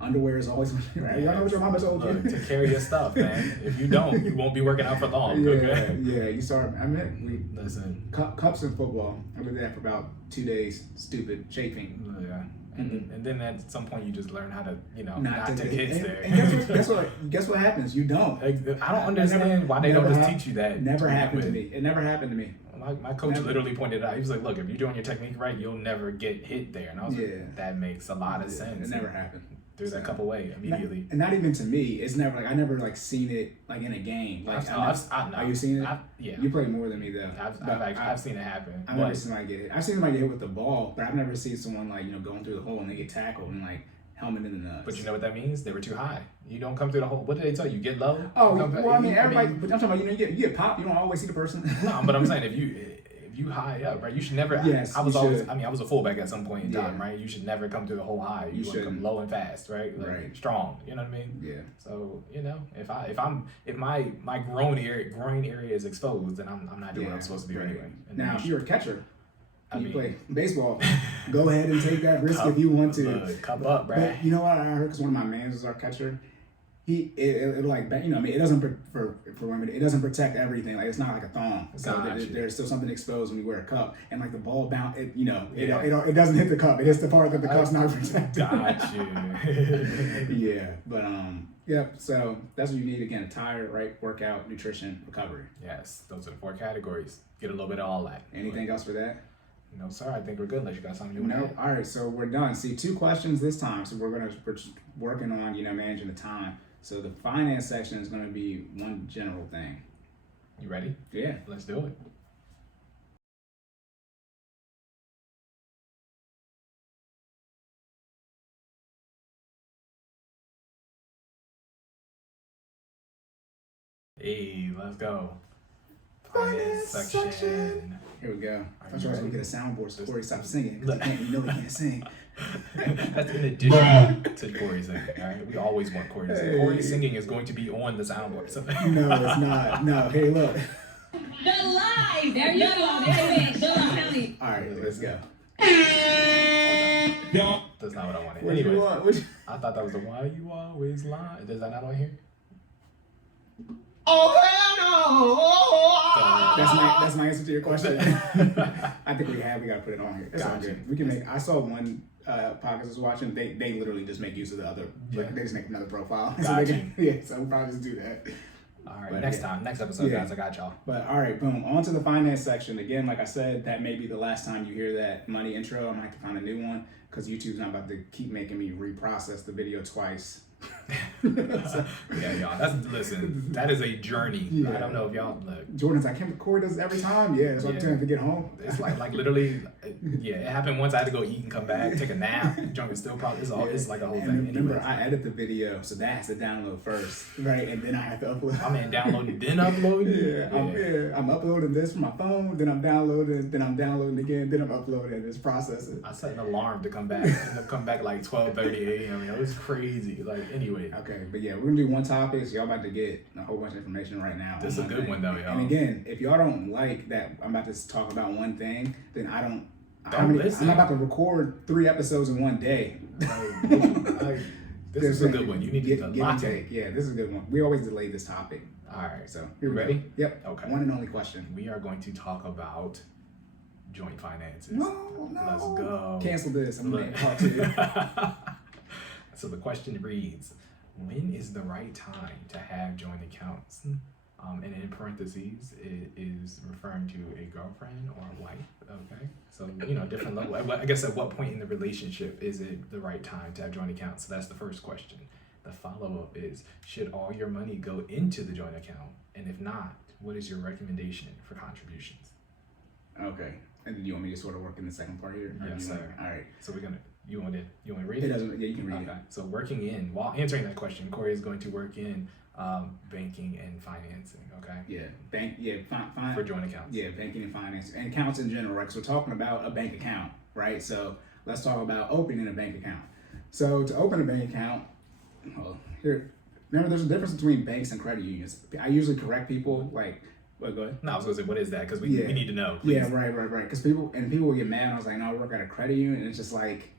Underwear is always right. Y'all know what your mama told you. To carry your stuff, man. If you don't, you won't be working out for long. Yeah, Okay. yeah. You start. Listen. Cups in football. I did that for about 2 days. Stupid chafing. Yeah. And then at some point you just learn how to, not to get there. And guess what happens? You don't. I don't understand why they don't just teach you that. Never happened to me. It never happened to me. My coach literally pointed it out. He was like, look, if you're doing your technique right, you'll never get hit there. And I was like, that makes a lot of sense. It never happened. Threw that cup away immediately. And not even to me. It's never I never seen it in a game. Are you seen it? Yeah. You play more than me though. I've seen it happen. I've never seen somebody get hit. I've seen somebody get hit with the ball, but I've never seen someone going through the hole and they get tackled and helmet in the nuts. But you know what that means? They were too high. You don't come through the hole. What did they tell you? Get low? Oh, well, I mean, everybody. But I'm talking about you get popped. You don't always see the person. No, but I'm saying if you high up, right? You should never. Yes, I was a fullback at some point in time, right? You should never come through the whole high. You should come low and fast, right? Right. Strong. You know what I mean? Yeah. So if my groin area is exposed, then I'm not doing what I'm supposed to do anyway. And now, if you're a catcher, I mean, play baseball, go ahead and take that risk if you want to. Cup up, bruh. But you know what I heard? Because one of my mans is our catcher. It doesn't for women. It doesn't protect everything. It's not like a thong. So there's still something exposed when you wear a cup, and the ball bounce. It doesn't hit the cup. It hits the part that the cup's not protected. Got you. Yeah, but So that's what you need again: attire, right? Workout, nutrition, recovery. Yes, those are the 4 categories. Get a little bit of all that. Anything else for that? No, sir. I think we're good. Unless you got something you want to add. All right, so we're done. See, 2 questions this time. So we're working on managing the time. So the finance section is going to be one general thing. You ready? Yeah. Let's do it. Hey, let's go. Finance section. Here we go. I thought you was going to get a soundboard so Cory stopped singing. Because he can't sing. That's in addition to Cory singing. All right, we always want Cory to sing. Cory singing is going to be on the soundboard. So. No, it's not. No, hey, look. The lie. There you go. The lie. All right, let's go. No, that's not what I wanted. Anyways, I thought that was the why you always lie. Is that not on here? Oh hell no! That's my answer to your question. I think we gotta put it on here. It's all good. We can make. I saw one podcast I was watching. They literally just make use of the other. They just make another profile. So we'll probably just do that. All right, next episode, guys, I got y'all. But all right, boom. On to the finance section. Again, like I said, that may be the last time you hear that money intro. I might have to find a new one because YouTube's not about to keep making me reprocess the video twice. Yeah, y'all. Listen. That is a journey. Yeah. I don't know if y'all look. Jordan's like, Cory does it every time. Yeah, so I'm telling him to get home. It's like literally, it happened once. I had to go eat and come back, take a nap. Junk is still probably it's like a whole thing. Remember, I edit the video, so that has to download first, right? And then I have to upload. I mean, download then upload. I'm uploading this from my phone, then I'm downloading, again, then I'm uploading. It's processing. I set an alarm to come back. And come back like 12:30 a.m. It was crazy. Anyway. Okay, but yeah, we're gonna do one topic. So y'all about to get a whole bunch of information right now. This is a good one though, y'all. And again, if y'all don't like that, I'm about to talk about one thing. Then I'm not about to record 3 episodes in one day. This is a good one. You need to lock it. Yeah, this is a good one. We always delay this topic. All right, so you ready? Yep. Okay. One and only question. We are going to talk about joint finances. No. Let's go. Cancel this. I'm going to part 2. So the question reads, when is the right time to have joint accounts? And in parentheses, it is referring to a girlfriend or a wife. Okay. So, different level. I guess at what point in the relationship is it the right time to have joint accounts? So that's the first question. The follow-up is, should all your money go into the joint account? And if not, what is your recommendation for contributions? Okay. And then you want me to sort of work in the second part here? Yes, sir. All right. So you want to read It it? doesn't, yeah, you can read it. Okay. So while answering that question, Corey is going to work in banking and financing, okay? Yeah, For joint accounts. Yeah, banking and finance and accounts in general, right? So we're talking about a bank account, right? So let's talk about opening a bank account. So to open a bank account, remember there's a difference between banks and credit unions. I usually correct people like, well, go ahead. No, I was going to say, what is that? Because we need to know. Please. Yeah, right. Because people will get mad. I was like, no, I work at a credit union, and it's just like,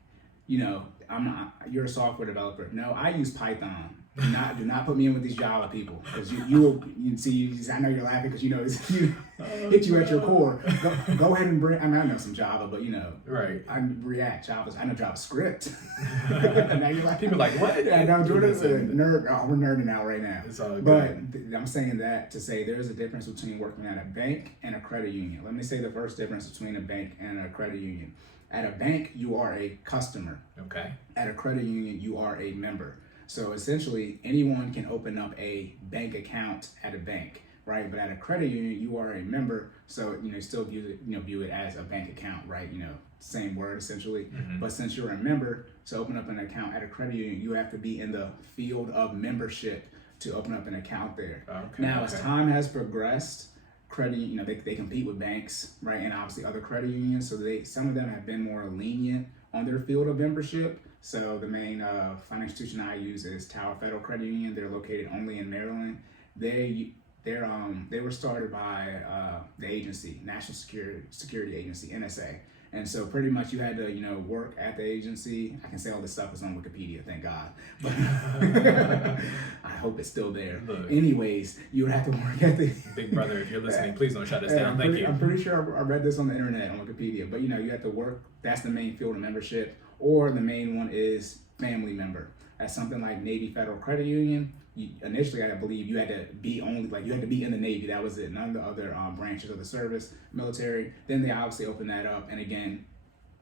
you're a software developer. No, I use Python. Do not put me in with these Java people, because you see. I know you're laughing because hit you at your core. Go ahead and bring. I know some Java, but right. I'm React, I know JavaScript. Now you're like, people are like, what? Yeah, no, Jordan's a nerd. Oh, we're nerding out right now. It's all good. But I'm saying that to say there's a difference between working at a bank and a credit union. Let me say the first difference between a bank and a credit union. At a bank, you are a customer. Okay. At a credit union, you are a member. So essentially, anyone can open up a bank account at a bank, right? But at a credit union, you are a member, so still view it as a bank account, right? Same word essentially. Mm-hmm. But since you're a member, to open up an account at a credit union, you have to be in the field of membership to open up an account there. Okay. Now, as time has progressed, credit, they compete with banks, right, and obviously other credit unions. So some of them have been more lenient on their field of membership. So the main financial institution I use is Tower Federal Credit Union. They're located only in Maryland. They were started by the agency, National Security Agency, NSA. And so pretty much you had to, work at the agency. I can say all this stuff is on Wikipedia, thank God. But I hope it's still there. Look, anyways, you would have to work at the... Big brother, if you're listening, please don't shut us down. Thank you. I'm pretty sure I read this on the internet, on Wikipedia. But, you have to work. That's the main field of membership. Or the main one is family member. At something like Navy Federal Credit Union, initially I believe you had to be in the Navy. That was it. None of the other branches of the service, military. Then they obviously opened that up. And again,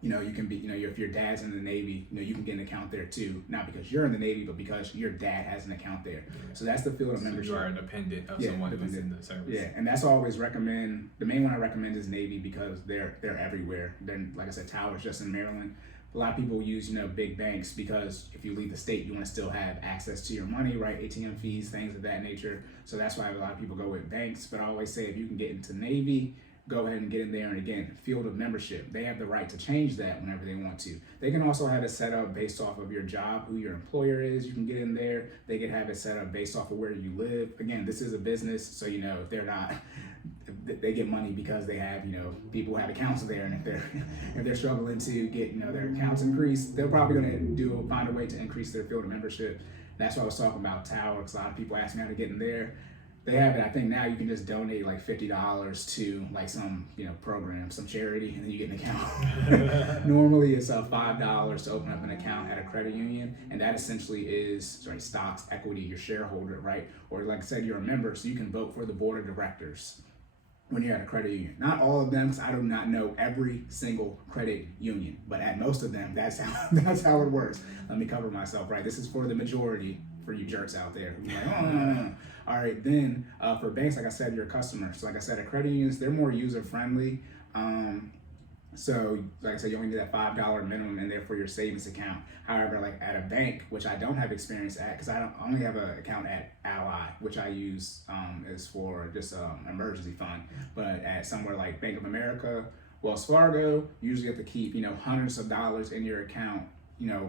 you can be, if your dad's in the Navy, you can get an account there too. Not because you're in the Navy, but because your dad has an account there. Yeah. So that's the field of membership. You are a dependent of someone who's in the service. Yeah, and that's always recommend. The main one I recommend is Navy because they're everywhere. Then, like I said, Tower's just in Maryland. A lot of people use, big banks because if you leave the state, you want to still have access to your money, right? ATM fees, things of that nature. So that's why a lot of people go with banks. But I always say if you can get into Navy, go ahead and get in there. And again, field of membership, they have the right to change that whenever they want to. They can also have it set up based off of your job, who your employer is. You can get in there. They can have it set up based off of where you live. Again, this is a business, so if they're not, they get money because they have, people who have accounts there, and if they're struggling to get, their accounts increased, they're probably going to find a way to increase their field of membership. That's why I was talking about Tower, because a lot of people ask me how to get in there. They have it. I think now you can just donate like $50 to like some program, some charity, and then you get an account. Normally it's $5 to open up an account at a credit union, and that essentially is stocks, equity, your shareholder, right? Or like I said, you're a member, so you can vote for the board of directors when you're at a credit union. Not all of them, because I do not know every single credit union, but at most of them, that's how it works. Let me cover myself, right? This is for the majority, for you jerks out there. You're like, no. All right, then for banks, like I said, you're a customer. So like I said, at credit unions, they're more user-friendly. So like I said, you only need that $5 minimum in there for your savings account. However, like at a bank, which I don't have experience at, because I only have an account at Ally, which I use is for just emergency fund. But at somewhere like Bank of America, Wells Fargo, you usually have to keep hundreds of dollars in your account,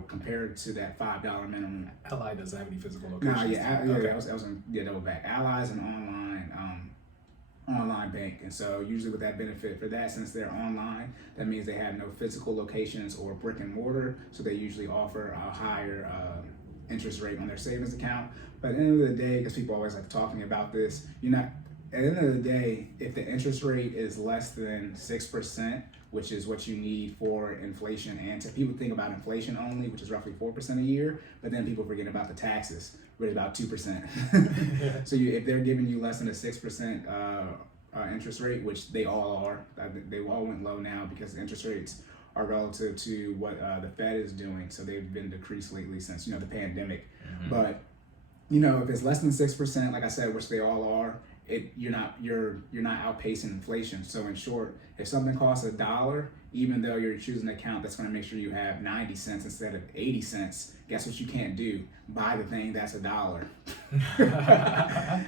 compared to that $5 minimum. Ally doesn't have any physical locations. I was double back. Ally is an online bank, and so usually with that benefit for that, since they're online, that means they have no physical locations or brick and mortar, so they usually offer a higher interest rate on their savings account. But at the end of the day, because people always like talking about this, at the end of the day, if the interest rate is less than 6%, which is what you need for inflation, and people think about inflation only, which is roughly 4% a year, but then people forget about the taxes, which is about 2%. So if they're giving you less than a 6% interest rate, which they all are. They all went low now because the interest rates are relative to what the Fed is doing. So they've been decreased lately since the pandemic. But if it's less than 6%, like I said, which they all are, you're not outpacing inflation. So in short, if something costs $1, even though you're choosing an account that's going to make sure you have 90 cents instead of 80 cents, guess what you can't do? Buy the thing that's $1.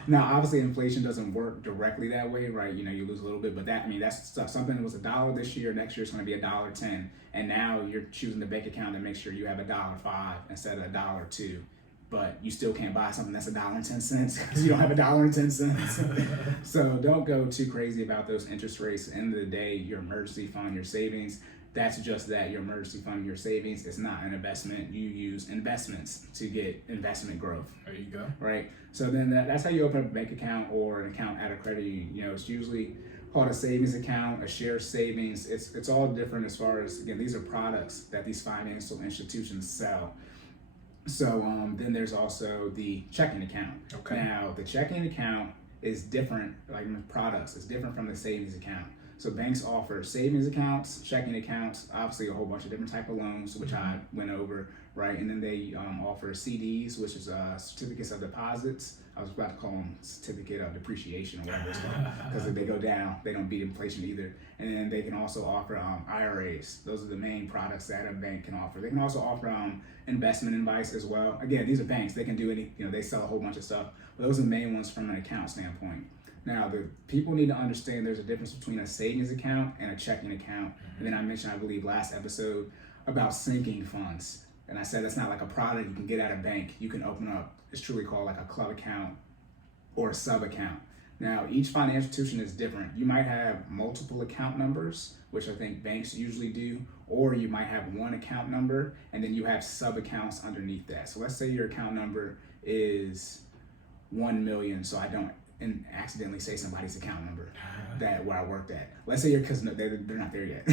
Now, obviously, inflation doesn't work directly that way, right? You lose a little bit, but that's something that was $1 this year. Next year it's going to be $1.10, and now you're choosing the bank account to make sure you have $1.05 instead of $1.02. But you still can't buy something that's $1.10 because you don't have $1.10. So don't go too crazy about those interest rates. At the end of the day, your emergency fund, your savings, that's just that, your emergency fund, your savings. It's not an investment. You use investments to get investment growth. There you go. Right. So then that's how you open up a bank account or an account at a credit union. It's usually called a savings account, a share savings. It's all different as far as, again, these are products that these financial institutions sell. So then there's also the checking account. Okay. Now the checking account is different, like products. It's different from the savings account. So banks offer savings accounts, checking accounts, obviously a whole bunch of different type of loans, which I went over, right? And then they offer CDs, which is certificates of deposits. I was about to call them certificate of depreciation or whatever it's called, because if they go down, they don't beat inflation either. And then they can also offer IRAs. Those are the main products that a bank can offer. They can also offer investment advice as well. Again, these are banks. They can do any, they sell a whole bunch of stuff. But those are the main ones from an account standpoint. Now, the people need to understand there's a difference between a savings account and a checking account. And then I mentioned, I believe, last episode about sinking funds. And I said that's not like a product you can get at a bank. You can open up, it's truly called like a club account or a sub account. Now, each financial institution is different. You might have multiple account numbers, which I think banks usually do, or you might have one account number and then you have sub accounts underneath that. So let's say your account number is 1 million, so I don't accidentally say somebody's account number where I worked at. Let's say because they're not there yet.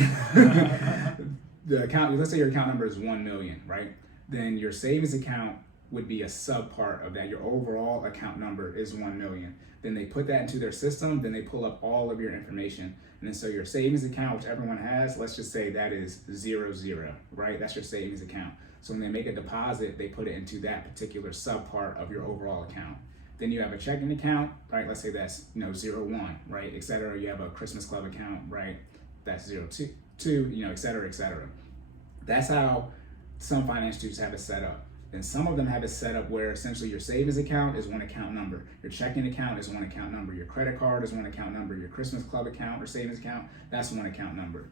Let's say your account number is 1 million, right? Then your savings account would be a sub part of that. Your overall account number is 1 million. Then they put that into their system, then they pull up all of your information. And then so your savings account, which everyone has, let's just say that is 00, right? That's your savings account. So when they make a deposit, they put it into that particular sub part of your overall account. Then you have a checking account, right? Let's say that's 01, right, et cetera. You have a Christmas Club account, right? That's 02, et cetera, et cetera. That's how some financial institutions have it set up. And some of them have it set up where essentially your savings account is one account number, your checking account is one account number, your credit card is one account number, your Christmas Club account or savings account, that's one account number.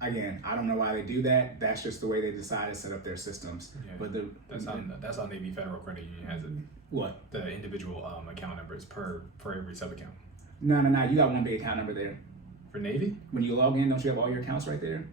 Again, I don't know why they do that. That's just the way they decide to set up their systems. Yeah, but that's how Navy Federal Credit Union has it. What? The individual account numbers for every sub account. No. You got one big account number there. For Navy? When you log in, don't you have all your accounts right there?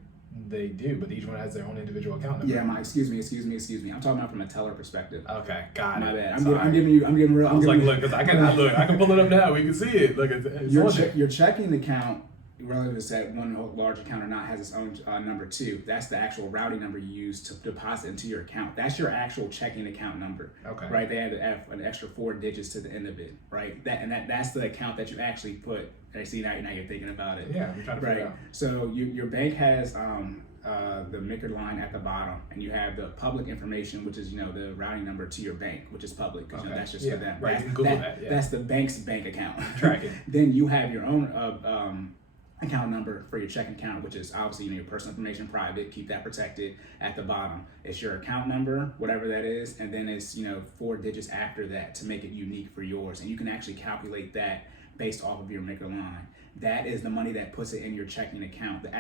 They do, but each one has their own individual account number. Yeah, excuse me. I'm talking about from a teller perspective. Okay, got My it. bad. I'm giving real. I was like, look, 'cause I can pull it up now. We can see it. Look, it's your checking account, relative to that one large account or not, has its own number too. That's the actual routing number you use to deposit into your account. That's your actual checking account number. Okay. Right. They have an extra 4 digits to the end of it. Right. That's the account that you actually put. I see now you're thinking about it. Yeah, I'm trying to figure it out. So your bank has the MICR line at the bottom, and you have the public information, which is the routing number to your bank, which is public because that's just for them. Right. You can Google that. Yeah. That's the bank's bank account. Track it. Then you have your own account number for your checking account, which is obviously your personal information, private, keep that protected. At the bottom, it's your account number, whatever that is, and then it's 4 digits after that to make it unique for yours, and you can actually calculate that based off of your MICR line. That is the money that puts it in your checking account, the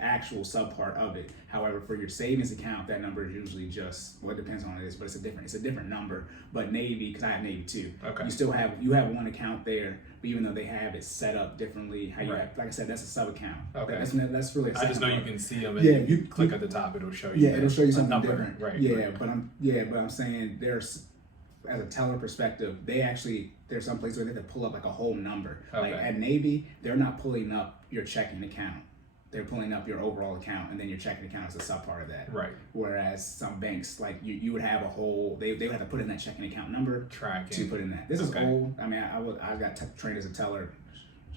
actual sub part of it. However, for your savings account, that number is usually just, it depends on it, but it's a different number. But Navy, because I have Navy too, okay. you have one account there, but even though they have it set up differently, how you have, like I said, that's a sub account. Okay. That's really. I just know you can see them, and you click at the top, it'll show you. Yeah, it'll show you something number. different. Right. Yeah, right. But I'm saying there's, as a teller perspective, there's some places where they have to pull up like a whole number. Okay. Like at Navy, they're not pulling up your checking account. They're pulling up your overall account, and then your checking account is a sub part of that. Right. Whereas some banks, like you would have a whole, they would have to put in that checking account number Tracking. to put in that. This is old. I mean, I got trained as a teller,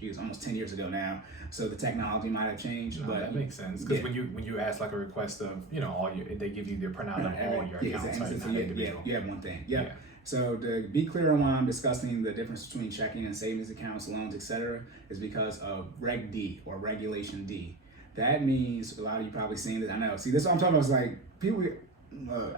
geez, almost 10 years ago now. So the technology might have changed, No, but that makes sense because when you ask like a request of they give you the printout of all your accounts, right? Not individual. You have one thing. Yeah. So to be clear on why I'm discussing the difference between checking and savings accounts, loans, etc., is because of Reg D or Regulation D. That means, a lot of you probably seen this. I know. See, this is what I'm talking about. It's like people.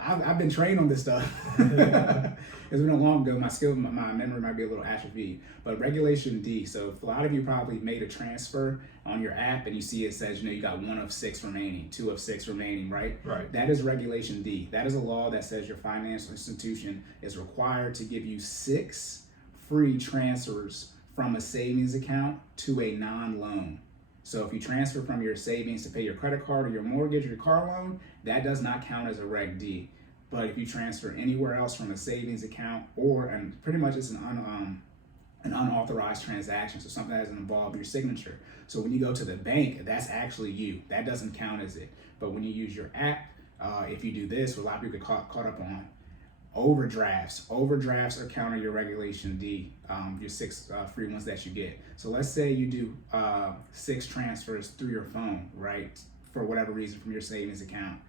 I've been trained on this stuff. It's been a long ago. My memory might be a little atrophied. But Regulation D. So if a lot of you probably made a transfer on your app and you see it says, you got 1 of 6 remaining, 2 of 6 remaining, right? Right. That is Regulation D. That is a law that says your financial institution is required to give you 6 free transfers from a savings account to a non-loan. So if you transfer from your savings to pay your credit card or your mortgage or your car loan, that does not count as a Reg D. But if you transfer anywhere else from a savings account and pretty much it's an unauthorized transaction, so something that doesn't involve your signature. So when you go to the bank, that's actually you. That doesn't count as it. But when you use your app, if you do this, what a lot of people get caught up on, overdrafts are counted your Regulation D, your 6 free ones that you get. So let's say you do 6 transfers through your phone, right? For whatever reason from your savings account.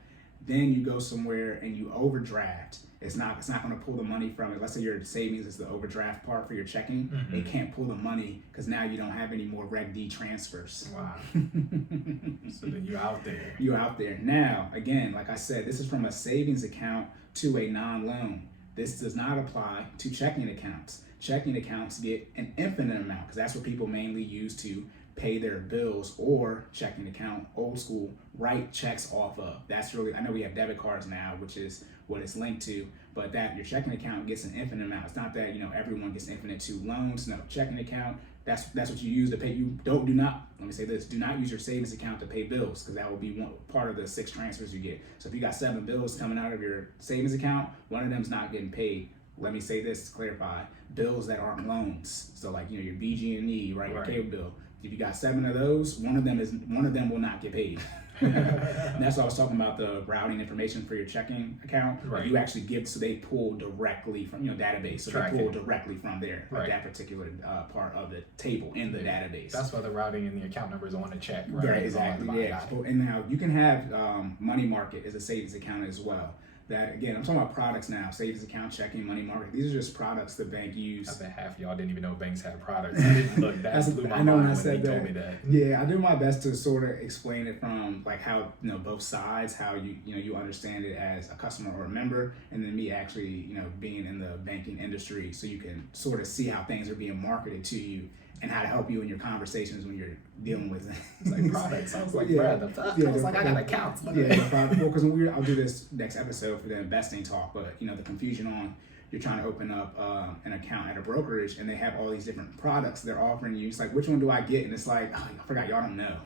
Then you go somewhere and you overdraft. It's not going to pull the money from it. Let's say your savings is the overdraft part for your checking. Mm-hmm. It can't pull the money because now you don't have any more Reg D transfers. Wow. So then you're out there. You're out there. Now, again, like I said, this is from a savings account to a non-loan. This does not apply to checking accounts. Checking accounts get an infinite amount because that's what people mainly use to pay their bills, or checking account, old school, write checks off of. That's really, I know we have debit cards now, which is what it's linked to, but that your checking account gets an infinite amount. It's not that, everyone gets infinite to loans. No, checking account, that's what you use to pay. Do not use your savings account to pay bills, because that will be one part of the 6 transfers you get. So if you got 7 bills coming out of your savings account, one of them's not getting paid. Let me say this to clarify: bills that aren't loans. So like your BG&E, right? Your cable bill. If you got 7 of those, one of them will not get paid. And that's what I was talking about, the routing information for your checking account. Right. You actually give, so they pull directly from database. So they pull directly from there, like that particular part of the table in the database. That's why the routing and the account numbers on the check, right? Right, exactly. Yeah. And now you can have money market as a savings account as well. That, again, I'm talking about products now: savings account, checking, money market. These are just products the bank use. I bet half of y'all didn't even know banks had products. Look, that blew my mind when they told me that. Yeah, I do my best to sort of explain it from like how both sides, how you understand it as a customer or a member, and then me actually being in the banking industry, so you can sort of see how things are being marketed to you and how to help you in your conversations when you're dealing with it. It's like product. Sounds like Brad. It's like I got accounts. Well, because I'll do this next episode for the investing talk, but the confusion on, you're trying to open up an account at a brokerage and they have all these different products they're offering you. It's like, which one do I get? And it's like, oh, I forgot, y'all don't know.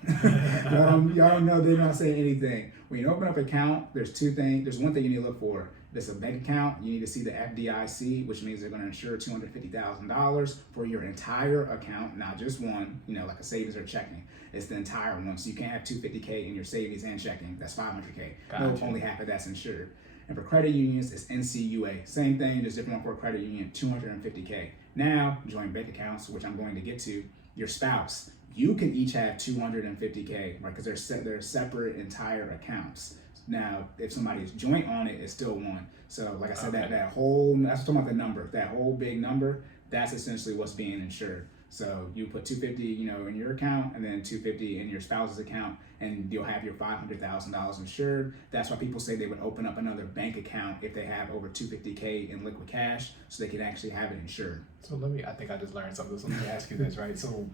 Y'all don't know, they're not saying anything. When you open up an account, there's 2 things. There's one thing you need to look for. If it's a bank account, you need to see the FDIC, which means they're going to insure $250,000 for your entire account, not just one, like a savings or checking. It's the entire one. So you can't have $250K in your savings and checking. That's $500K. Gotcha. No, only half of that's insured. And for credit unions, it's NCUA. Same thing, just different one for a credit union, $250K. Now, joint bank accounts, which I'm going to get to, your spouse, you can each have $250K, right? Because they're separate entire accounts. Now, if somebody is joint on it, it's still one. So, like I said, that whole, that's talking about the number, that whole big number, that's essentially what's being insured. So you put $250, in your account, and then $250 in your spouse's account, and you'll have your $500,000 insured. That's why people say they would open up another bank account if they have over $250K in liquid cash, so they can actually have it insured. So I think I just learned something. So let me ask you this, right? So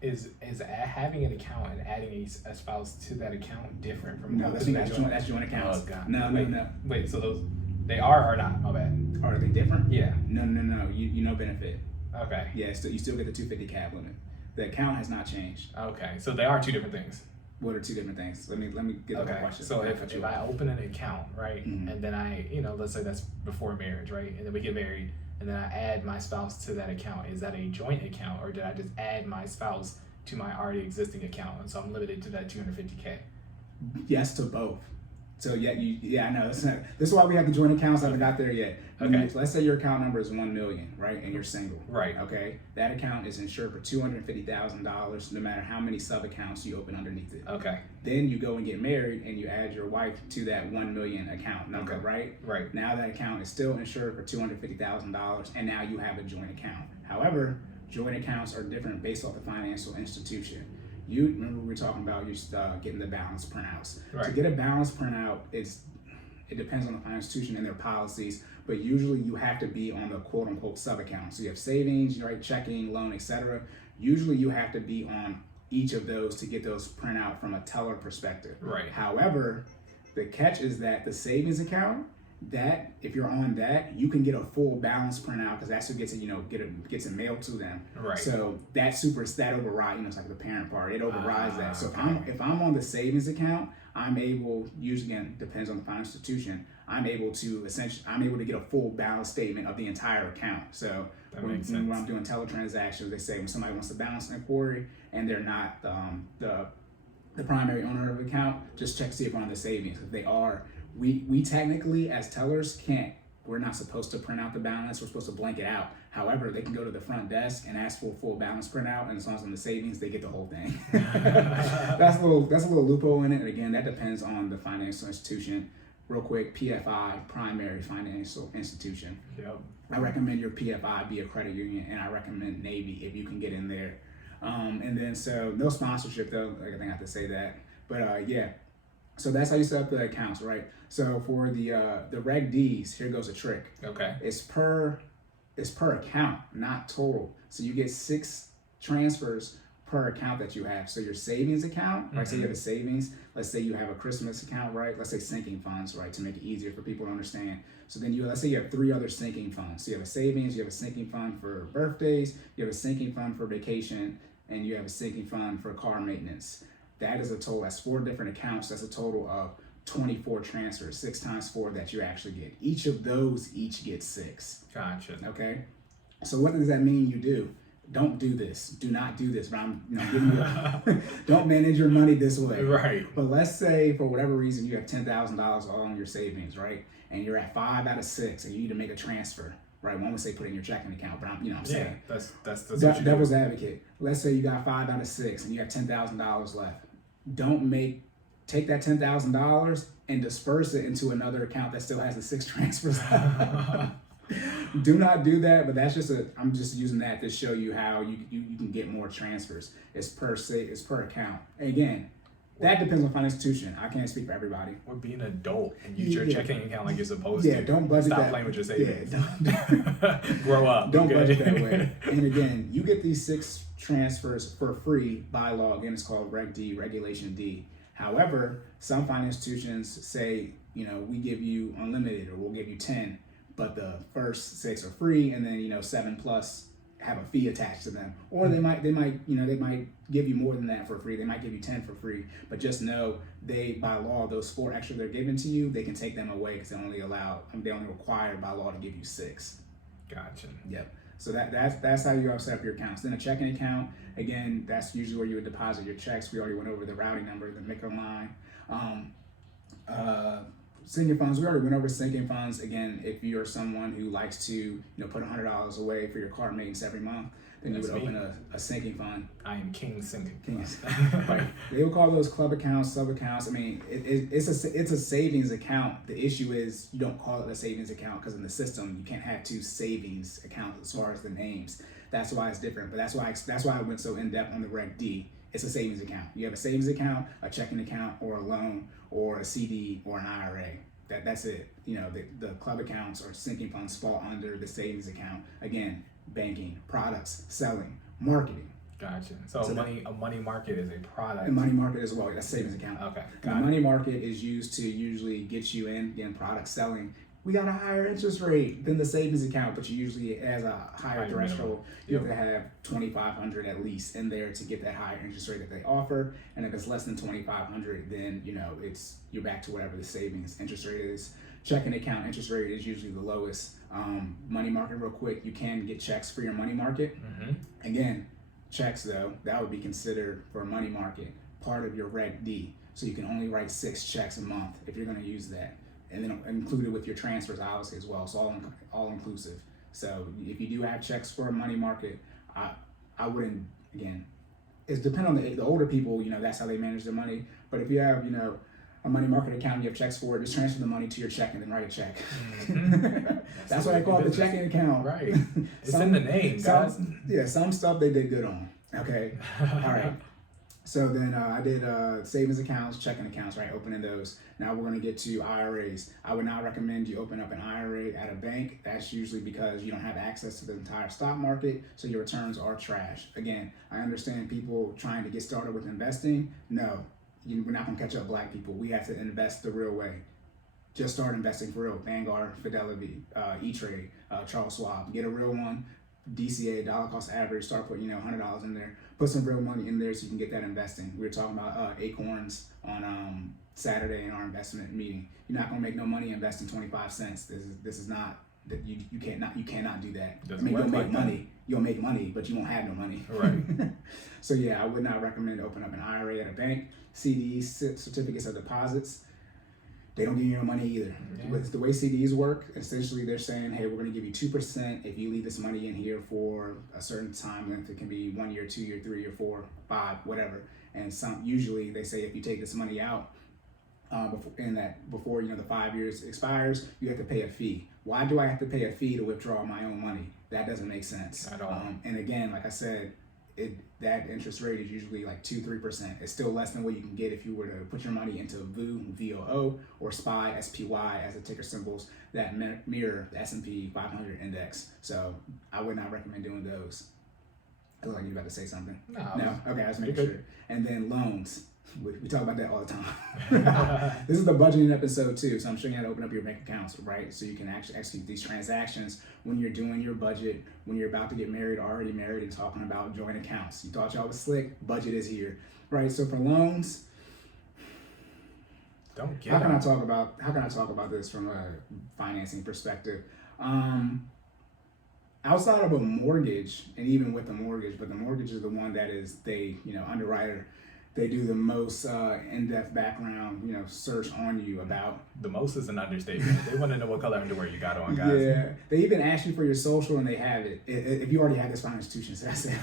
is having an account and adding a spouse to that account different from that's joint accounts. Oh, God. No. Wait, so those, they are or not? My bad. Are they different? Yeah. No. You benefit. Okay. Yeah, so you still get the 250 cap limit. The account has not changed. Okay, so they are 2 different things. What are 2 different things? Let me get the question. So if I open an account, right, Mm-hmm. and then I, let's say that's before marriage, right, and then we get married, and then I add my spouse to that account, is that a joint account, or did I just add my spouse to my already existing account, and so I'm limited to that 250K? Yes to both. So I know. This is why we have the joint accounts. I haven't got there yet. Okay. Let's say your account number is 1 million, right? And you're single. Right. Okay. That account is insured for $250,000, no matter how many sub accounts you open underneath it. Okay. Then you go and get married, and you add your wife to that 1 million account number, right? Right. Now that account is still insured for $250,000, and now you have a joint account. However, joint accounts are different based off the financial institution. You remember we were talking about getting the balance printouts. Right. To get a balance printout, it depends on the financial institution and their policies, but usually you have to be on the quote unquote sub account. So you have savings, right, checking, loan, etc. Usually you have to be on each of those to get those print out from a teller perspective. Right. However, the catch is that the savings account, that if you're on that, you can get a full balance printout because that's who gets it, gets it mailed to them. Right. So that override, it's like the parent part. It overrides that. So okay. if I'm on the savings account, I'm able, usually again depends on the financial institution, I'm able to get a full balance statement of the entire account. So when I'm doing teletransactions, they say when somebody wants to balance an inquiry and they're not the primary owner of the account, just check to see if they're on the savings. If they are, we technically as tellers we're not supposed to print out the balance. We're supposed to blank it out. However, they can go to the front desk and ask for a full balance printout, and as long as on the savings, they get the whole thing. That's a little loophole in it. And again, that depends on the financial institution. Real quick, PFI, primary financial institution. Yep. I recommend your PFI be a credit union, and I recommend Navy if you can get in there. And then so no sponsorship though. I think I have to say that. But yeah. So that's how you set up the accounts, right? So for the Reg Ds, here goes a trick. Okay. It's per account, not total. So you get 6 transfers per account that you have. So your savings account, right? So you have a savings. Let's say you have a Christmas account, right? Let's say sinking funds, right? To make it easier for people to understand. So then let's say you have 3 other sinking funds. So you have a savings, you have a sinking fund for birthdays, you have a sinking fund for vacation, and you have a sinking fund for car maintenance. That is a total, that's 4 different accounts. That's a total of 24 transfers, 6 times 4 that you actually get. Each of those gets 6. Gotcha. Okay. So what does that mean you do? Don't do this. Do not do this. But I'm giving you don't manage your money this way. Right. But let's say for whatever reason you have $10,000 all in your savings, right? And you're at 5 out of 6 and you need to make a transfer. Right, one would say put it in your checking account, but I'm saying. That's what you do. Devil's advocate. Let's say you got 5 out of 6 and you have $10,000 left. Take that $10,000 and disperse it into another account that still has the 6 transfers. Do not do that, but I'm just using that to show you how you can get more transfers. It's per account. And again, that depends on financial institution. I can't speak for everybody. Or be an adult and use your checking account like you're supposed to. Yeah, don't budget Stop that. playing with your savings. Yeah, Grow up. Don't okay? budget that way. And again, you get these 6 transfers for free by law. Again, it's called Reg D, Regulation D. However, some financial institutions say, we give you unlimited or we'll give you 10, but the first 6 are free, and then 7 plus have a fee attached to them. Or they might give you more than that for free. They might give you 10 for free, but just know by law, those 4 extra they're giving to you, they can take them away because they only require by law to give you 6. Gotcha. Yep. So that's how you set up your accounts. Then a checking account, again, that's usually where you would deposit your checks. We already went over the routing number, the MICA line. Sinking funds, we already went over sinking funds. Again, if you're someone who likes to put $100 away for your car maintenance every month, then you would open a sinking fund. I am King Sinking. Right. They will call those club accounts, sub accounts. I mean, it's a savings account. The issue is you don't call it a savings account because in the system you can't have 2 savings accounts as far as the names. That's why it's different. But that's why I went so in depth on the Reg D. It's a savings account. You have a savings account, a checking account, or a loan, or a CD, or an IRA. That's it. The club accounts or sinking funds fall under the savings account. Again, banking, products, selling, marketing. Gotcha. So a money market is a product. A money market as well. That's savings account. Okay. The money market is used to usually get you in product selling. We got a higher interest rate than the savings account, but you usually, as a higher threshold, you have to have $2,500 at least in there to get that higher interest rate that they offer. And if it's less than $2,500, then you're back to whatever the savings interest rate is. Checking account interest rate is usually the lowest. Money market, real quick, you can get checks for your money market. Again, checks though, that would be considered for a money market part of your Reg D. So you can only write 6 checks a month if you're going to use that. And then included with your transfers, obviously, as well. So all inclusive. So if you do have checks for a money market, I wouldn't, again, it's depend on the older people, that's how they manage their money. But if you have, a money market account, you have checks for it, just transfer the money to your checking and write a check. Mm-hmm. That's why I call it the checking account. Right. It's in the name, guys. Some stuff they did good on. Okay. All right. So then I did savings accounts, checking accounts, right? Opening those. Now we're going to get to IRAs. I would not recommend you open up an IRA at a bank. That's usually because you don't have access to the entire stock market, so your returns are trash. Again, I understand people trying to get started with investing. No, we're not going to catch up Black people. We have to invest the real way. Just start investing for real. Vanguard, Fidelity, E-Trade, Charles Schwab. Get a real one. DCA, dollar cost average, start putting $100 in there, put some real money in there so you can get that investing. We were talking about Acorns on Saturday in our investment meeting. You're not gonna make no money investing 25 cents. This is not that you cannot do that. You'll make money. You'll make money, but you won't have no money. Right. So yeah, I would not recommend opening up an IRA at a bank. CDs, certificates of deposits. They don't give you no money either. Yeah. With the way CDs work, essentially they're saying, hey, we're going to give you 2% if you leave this money in here for a certain time length. It can be 1 year, 2 year, 3 year, 4, 5, whatever. And usually they say if you take this money out before the 5 years expires, you have to pay a fee. Why do I have to pay a fee to withdraw my own money? That doesn't make sense at all. And again, like I said, that interest rate is usually like 2-3%. It's still less than what you can get if you were to put your money into VOO, VOO, or SPY, SPY as the ticker symbols that mirror the S&P 500 index. So I would not recommend doing those. I look like you about to say something. No? Okay, I was making sure. And then loans. We talk about that all the time. This is the budgeting episode too, so I'm showing you how to open up your bank accounts, right? So you can actually execute these transactions when you're doing your budget, when you're about to get married, already married, and talking about joint accounts. You thought y'all was slick? Budget is here, right? So for loans, how can I talk about this from a financing perspective? Outside of a mortgage, and even with a mortgage, but the mortgage is the one that is underwriter. They do the most in-depth background, search on you about. The most is an understatement. They want to know what color underwear you got on, guys. Yeah, they even ask you for your social, and they have it. If you already have this financial institution, so that's it.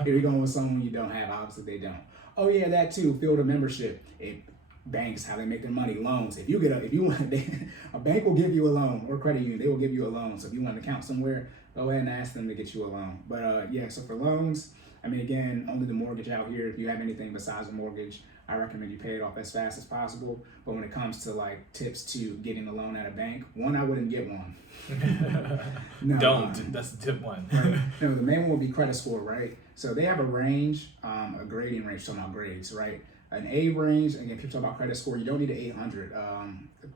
If you're going with someone you don't have, obviously they don't. Oh yeah, that too. Field of membership. Banks, how they make their money, loans. If you want, a bank will give you a loan, or credit union, they will give you a loan. So if you want an account somewhere, go ahead and ask them to get you a loan. But so for loans. I mean, again, only the mortgage out here. If you have anything besides a mortgage, I recommend you pay it off as fast as possible. But when it comes to like tips to getting a loan at a bank, I wouldn't get one. No, don't. That's tip one. Right? No, the main one would be credit score, right? So they have a range, a grading range, talking about grades, right? An A range, again, people talk about credit score, you don't need an 800.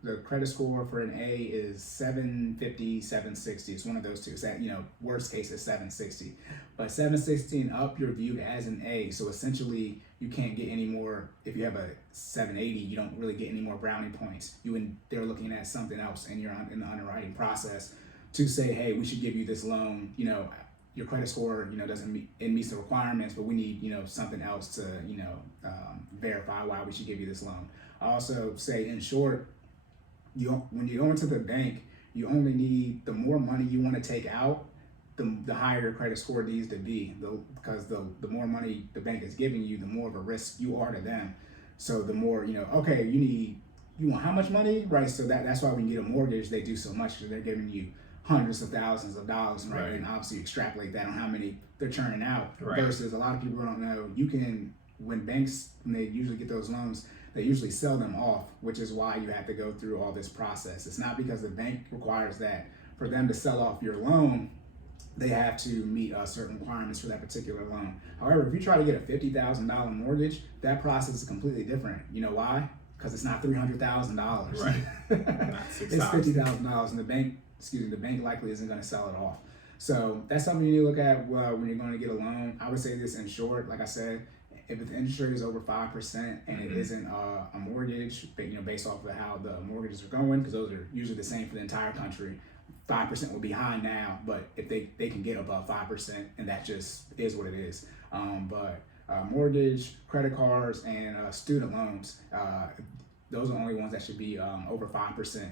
The credit score for an A is 750, 760. It's one of those two. It's that, worst case is 760. But 760 and up, you're viewed as an A. So essentially, you can't get any more. If you have a 780, you don't really get any more brownie points. They're looking at something else in the underwriting process to say, hey, we should give you this loan. Your credit score, meets the requirements, but we need, something else to, verify why we should give you this loan. I also say, in short, when you go into the bank, you only need the more money you want to take out, the higher your credit score needs to be, because the more money the bank is giving you, the more of a risk you are to them. So the more, okay, you want how much money, right? So that's why when you get a mortgage, they do so much, because they're giving you hundreds of thousands of dollars, right? And obviously you extrapolate that on how many they're churning out, versus a lot of people don't know, when banks, when they usually get those loans, they usually sell them off, which is why you have to go through all this process. It's not because the bank requires that. For them to sell off your loan, they have to meet certain requirements for that particular loan. However, if you try to get a $50,000 mortgage, that process is completely different. You know why? Because it's not $300,000. Right. It's $50,000, and the bank likely isn't going to sell it off. So that's something you need to look at when you're going to get a loan. I would say this in short, like I said, if the interest rate is over 5% and it isn't a mortgage, based off of how the mortgages are going, because those are usually the same for the entire country, 5% will be high now, but if they can get above 5%, and that just is what it is. But mortgage, credit cards, and student loans. Those are the only ones that should be over 5%.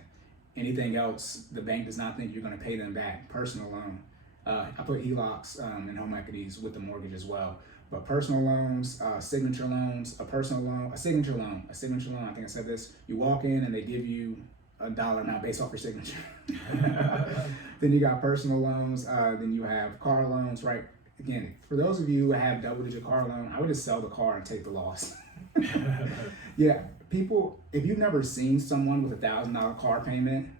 Anything else, the bank does not think you're going to pay them back. Personal loan. I put HELOCs and home equities with the mortgage as well. But personal loans, signature loans, a signature loan, I think I said this, you walk in and they give you a dollar amount based off your signature. Then you got personal loans, then you have car loans, right? Again, for those of you who have double-digit car loan, I would just sell the car and take the loss. Yeah, people, if you've never seen someone with $1,000 car payment,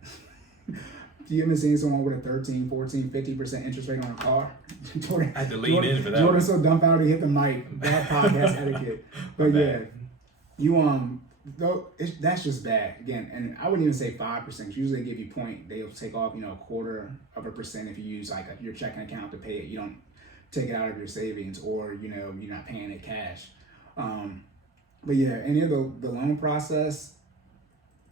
you haven't seen someone with a 13, 14, 50% interest rate on a car? Jordan, I had to lean in for that. Jordan's so dumbfounded he hit the mic. Bad podcast etiquette. But yeah, you that's just bad. Again, and I wouldn't even say 5%. Usually they give you they'll take off, 1/4% if you use like your checking account to pay it. You don't take it out of your savings, or you're not paying it cash. But yeah, any of the loan process.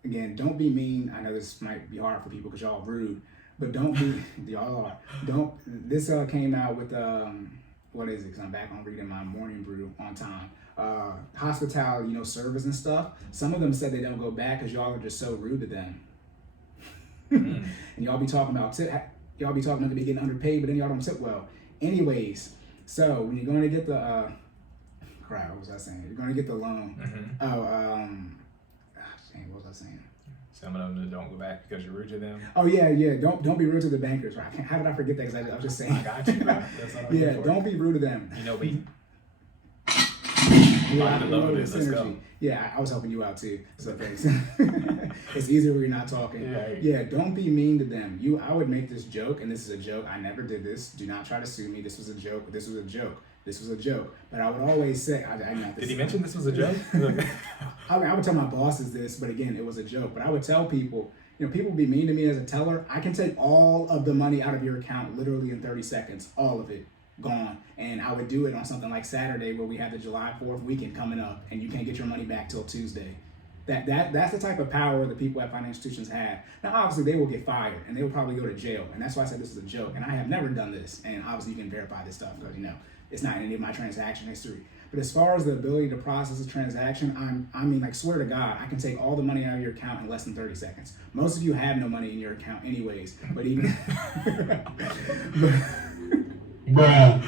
Again, don't be mean. I know this might be hard for people because y'all rude, but don't be, y'all are. This came out with, what is it? Because I'm back on reading my morning brew on time. Hospitality, service and stuff. Some of them said they don't go back because y'all are just so rude to them. And y'all be talking about them to be getting underpaid, but then y'all don't tip well. Anyways, so when you're going to get the, what was I saying? You're going to get the loan. What was I saying? Some of them don't go back because you're rude to them. Oh yeah. Don't be rude to the bankers, right? How did I forget that? Because I was just saying. I got you, bro. That's what I'm Yeah, don't be rude to them. We. Let's go. Yeah, I was helping you out too. So thanks. It's easier when you're not talking. Yeah, don't be mean to them. I would make this joke, and this is a joke. I never did this. Do not try to sue me. This was a joke. This was a joke. But I would always say, Did he mention this was a joke? I would tell my bosses this, but again, it was a joke. But I would tell people, people be mean to me as a teller. I can take all of the money out of your account literally in 30 seconds. All of it. Gone. And I would do it on something like Saturday where we have the July 4th weekend coming up and you can't get your money back till Tuesday. That's the type of power the people at financial institutions have. Now, obviously, they will get fired and they will probably go to jail. And that's why I said this is a joke. And I have never done this. And obviously, you can verify this stuff because, it's not in any of my transaction history. But as far as the ability to process a transaction, swear to God, I can take all the money out of your account in less than 30 seconds. Most of you have no money in your account anyways. But even... But,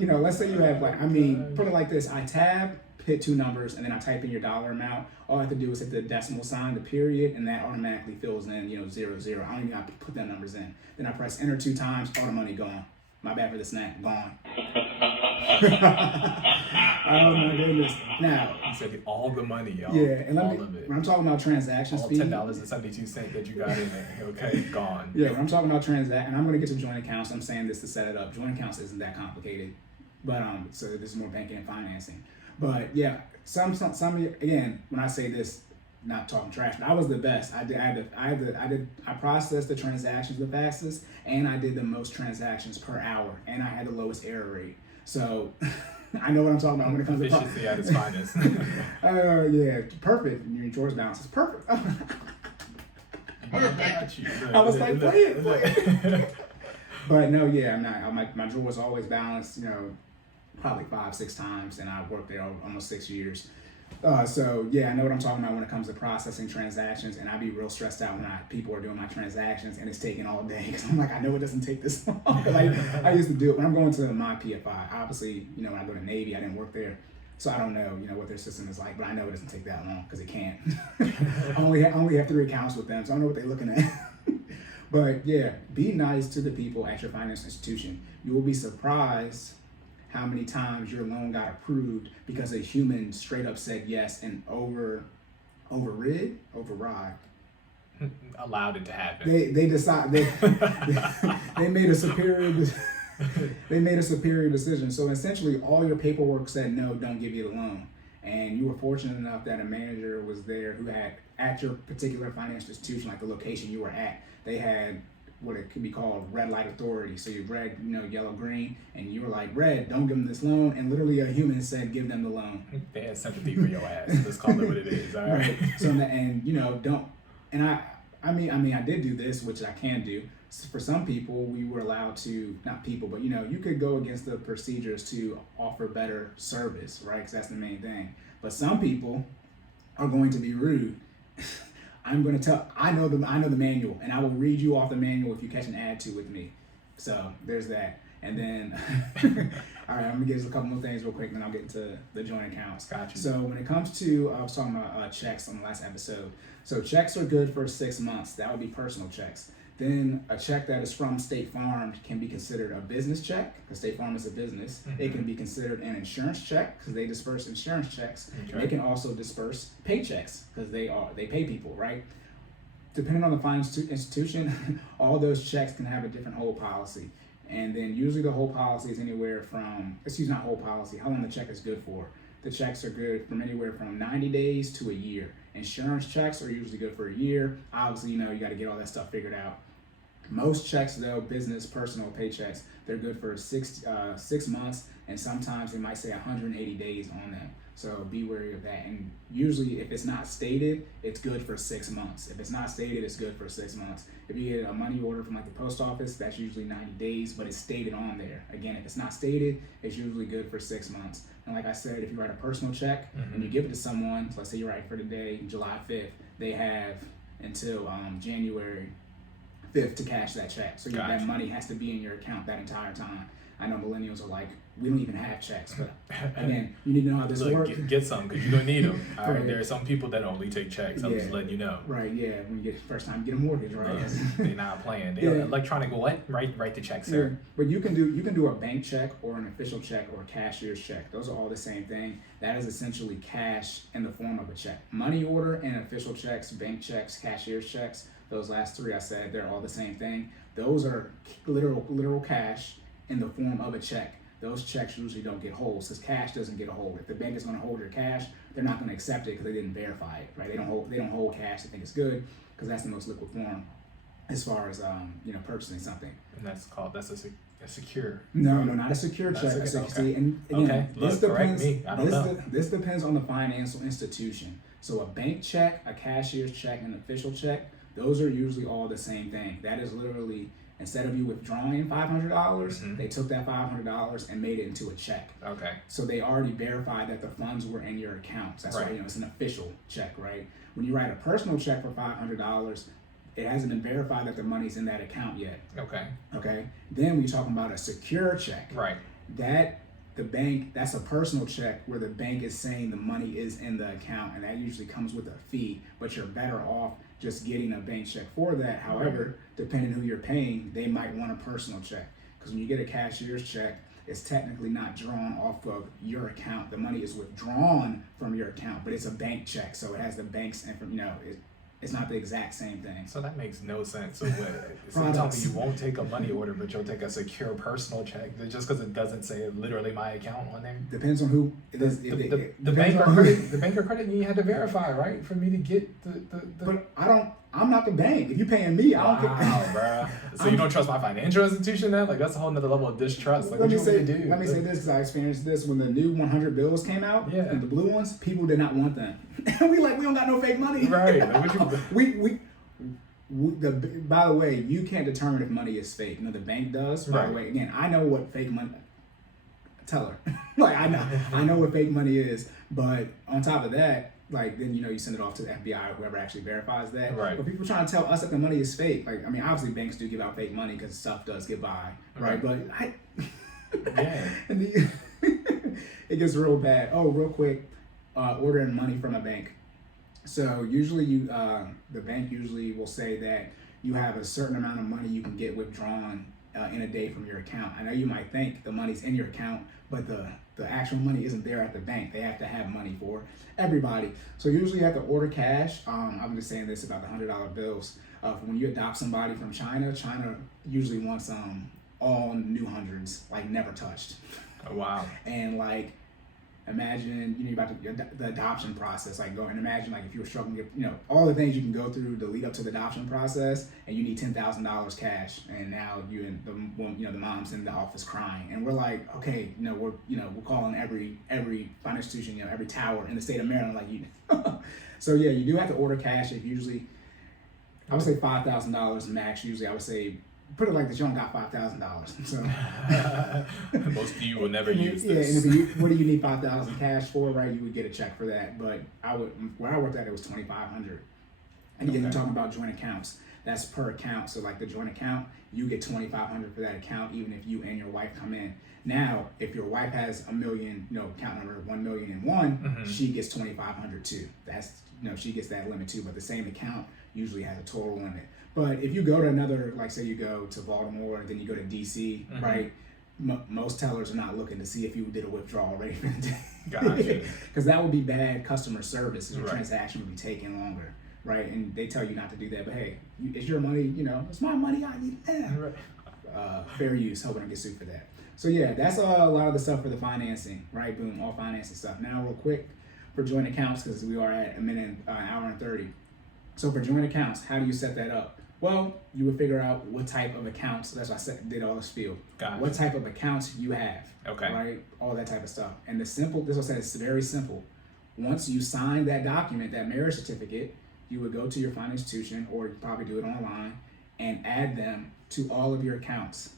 let's say you have put it like this. I tab, hit 2 numbers, and then I type in your dollar amount. All I have to do is hit the decimal sign, the period, and that automatically fills in, 0, 0. I don't even have to put that numbers in. Then I press enter 2 times, all the money gone. My bad for the snack, gone. Oh my goodness. Now, you said all the money, y'all. Yeah, and all of it. When I'm talking about transaction all speed, $10.72 that you got in there, okay, gone. Yeah, when I'm talking about and I'm going to get to joint accounts. I'm saying this to set it up. Joint accounts isn't that complicated, but so this is more banking and financing. But yeah, some again, when I say this, not talking trash, but I was the best. I processed the transactions the fastest, and I did the most transactions per hour, and I had the lowest error rate. So I know what I'm talking about when it comes to efficiency at its finest. Yeah, perfect. Your insurance balance is perfect. I was like, play it. But no, yeah, I'm not. My drawer was always balanced. Probably 5-6 times, and I worked there almost 6 years. So yeah, I know what I'm talking about when it comes to processing transactions, and I'd be real stressed out when people are doing my transactions and it's taking all day because I'm like, I know it doesn't take this long. I used to do it when I'm going to my PFI. Obviously, when I go to Navy, I didn't work there, so I don't know, what their system is like, but I know it doesn't take that long because it can't. I only have 3 accounts with them, so I know what they're looking at. But yeah, be nice to the people at your financial institution. You will be surprised how many times your loan got approved because a human straight up said yes and override, allowed it to happen. They decide they made a superior decision. So essentially, all your paperwork said no, don't give you the loan, and you were fortunate enough that a manager was there who had at your particular financial institution, like the location you were at, they had what it could be called red light authority. So you red, yellow, green, and you were like, red, don't give them this loan. And literally a human said, give them the loan. They had sympathy for your ass. Let's call it what it is. All right. So, and don't, and I did do this, which I can do. for some people, we were allowed to, not people, but you could go against the procedures to offer better service, right? Because that's the main thing. But some people are going to be rude. I'm going to tell, I know the manual, and I will read you off the manual if you catch an attitude with me. So there's that. And then, all right, I'm gonna get us a couple more things real quick, and then I'll get into the joint accounts. Gotcha. So when it comes to, I was talking about checks on the last episode. So checks are good for 6 months. That would be personal checks. Then a check that is from State Farm can be considered a business check, because State Farm is a business. Mm-hmm. It can be considered an insurance check, because they disperse insurance checks. Okay. They can also disperse paychecks, because they pay people, right? Depending on the financial institution, all those checks can have a different hold policy. And then usually the hold policy is anywhere from, not hold policy, how long the check is good for. The checks are good from anywhere from 90 days to a year. Insurance checks are usually good for a year. Obviously, you got to get all that stuff figured out. Most checks, though, business, personal paychecks, they're good for 6 months, and sometimes they might say 180 days on them. So be wary of that. And usually, if it's not stated, it's good for 6 months. If it's not stated, it's good for 6 months. If you get a money order from like the post office, that's usually 90 days, but it's stated on there. Again, if it's not stated, it's usually good for 6 months. And like I said, if you write a personal check and you give it to someone, so let's say you write for today, July 5th, they have until January 5th to cash that check. So Gotcha. That money has to be in your account that entire time. I know millennials are like, we don't even have checks, but again, you need to know how this works. Get some, because you're going to need them. All right, Right. there are some people that only take checks. I'm just letting you know. Right, yeah. When you get first time you get a mortgage, right? They're not playing. They're electronic what? Write the check, sir. Yeah. But you can do a bank check or an official check or a cashier's check. Those are all the same thing. That is essentially cash in the form of a check. Money order and official checks, bank checks, cashier's checks. Those last three I said, they're all the same thing. Those are literal cash in the form of a check. Those checks usually don't get holds, because cash doesn't get a hold. If the bank is going to hold your cash, they're not going to accept it because they didn't verify it, right? They don't hold cash. They think it's good because that's the most liquid form as far as purchasing something. And that's a secure. No, not a secure Not check. secure, See, and again, okay. this Correct depends. me. I don't know. This depends on the financial institution. So a bank check, a cashier's check, and an official check, those are usually all the same thing. That is literally, instead of you withdrawing $500, they took that $500 and made it into a check. Okay. So they already verified that the funds were in your accounts. That's why it's an official check, right? When you write a personal check for $500, it hasn't been verified that the money's in that account yet. Okay. Then when you're talking about a secure check, Right. That's a personal check where the bank is saying the money is in the account, and that usually comes with a fee, but you're better off just getting a bank check for that. However, depending who you're paying, they might want a personal check, because when you get a cashier's check, it's technically not drawn off of your account. The money is withdrawn from your account, but it's a bank check, so it has the bank's it's not the exact same thing. So that makes no sense. So you tell me you won't take a money order, but you'll take a secure personal check just because it doesn't say literally my account on there? Depends on who it is. The bank or credit union had to verify, right, for me to get the. But I'm not the bank. If you're paying me, I don't care. Wow, bruh. So you don't trust my financial institution then? Like, that's a whole nother level of distrust. Like, Let me say do? this, because I experienced this when the new 100 bills came out, and the blue ones, people did not want them. And we don't got no fake money. Right. By the way, you can't determine if money is fake. The bank does. By the way, again, I know what fake money. Tell her, I know what fake money is. But on top of that, then you send it off to the FBI or whoever actually verifies that. Right. But people trying to tell us that the money is fake. Obviously banks do give out fake money because stuff does get by, right? But it gets real bad. Oh, real quick, ordering money from a bank. So usually the bank usually will say that you have a certain amount of money you can get withdrawn in a day from your account. I know you might think the money's in your account, but the actual money isn't there at the bank. They have to have money for everybody. So usually you have to order cash. I'm just saying this about the $100 bills. When you adopt somebody from China usually wants all new hundreds, never touched. Oh, wow. And imagine about the adoption process. Imagine if you were struggling with all the things you can go through to lead up to the adoption process, and you need $10,000 cash, and now you and the mom's in the office crying, and we're like, okay, we're calling every financial institution, every tower in the state of Maryland, So you do have to order cash. Usually, I would say $5,000 max. Usually, I would say put it like this: you don't got $5,000, so Most of you will never use yeah. this. And what do you need $5,000 cash for? Right, you would get a check for that. But where I worked at, it was $2,500. And again, you're talking about joint accounts. That's per account. So like the joint account, you get $2,500 for that account, even if you and your wife come in. Now, if your wife has $1 million, account number 1,000,001, she gets $2,500 too. That's she gets that limit too. But the same account usually has a total limit. But if you go to another, like say you go to Baltimore, then you go to DC, right? Most tellers are not looking to see if you did a withdrawal already for the day. Gotcha. Because that would be bad customer service. Your Right. transaction would be taking longer. Right, and they tell you not to do that, but hey, it's your money, it's my money, I need it. Right. Fair use, hoping I get sued for that. So yeah, that's a lot of the stuff for the financing, right? Boom, all financing stuff. Now real quick, for joint accounts, because we are at an hour and 30. So for joint accounts, how do you set that up? Well, you would figure out what type of accounts, that's why I did all the spiel. Gotcha. What type of accounts you have, Okay. right? All that type of stuff. And this will say it's very simple. Once you sign that document, that marriage certificate, you would go to your financial institution, or you probably do it online, and add them to all of your accounts.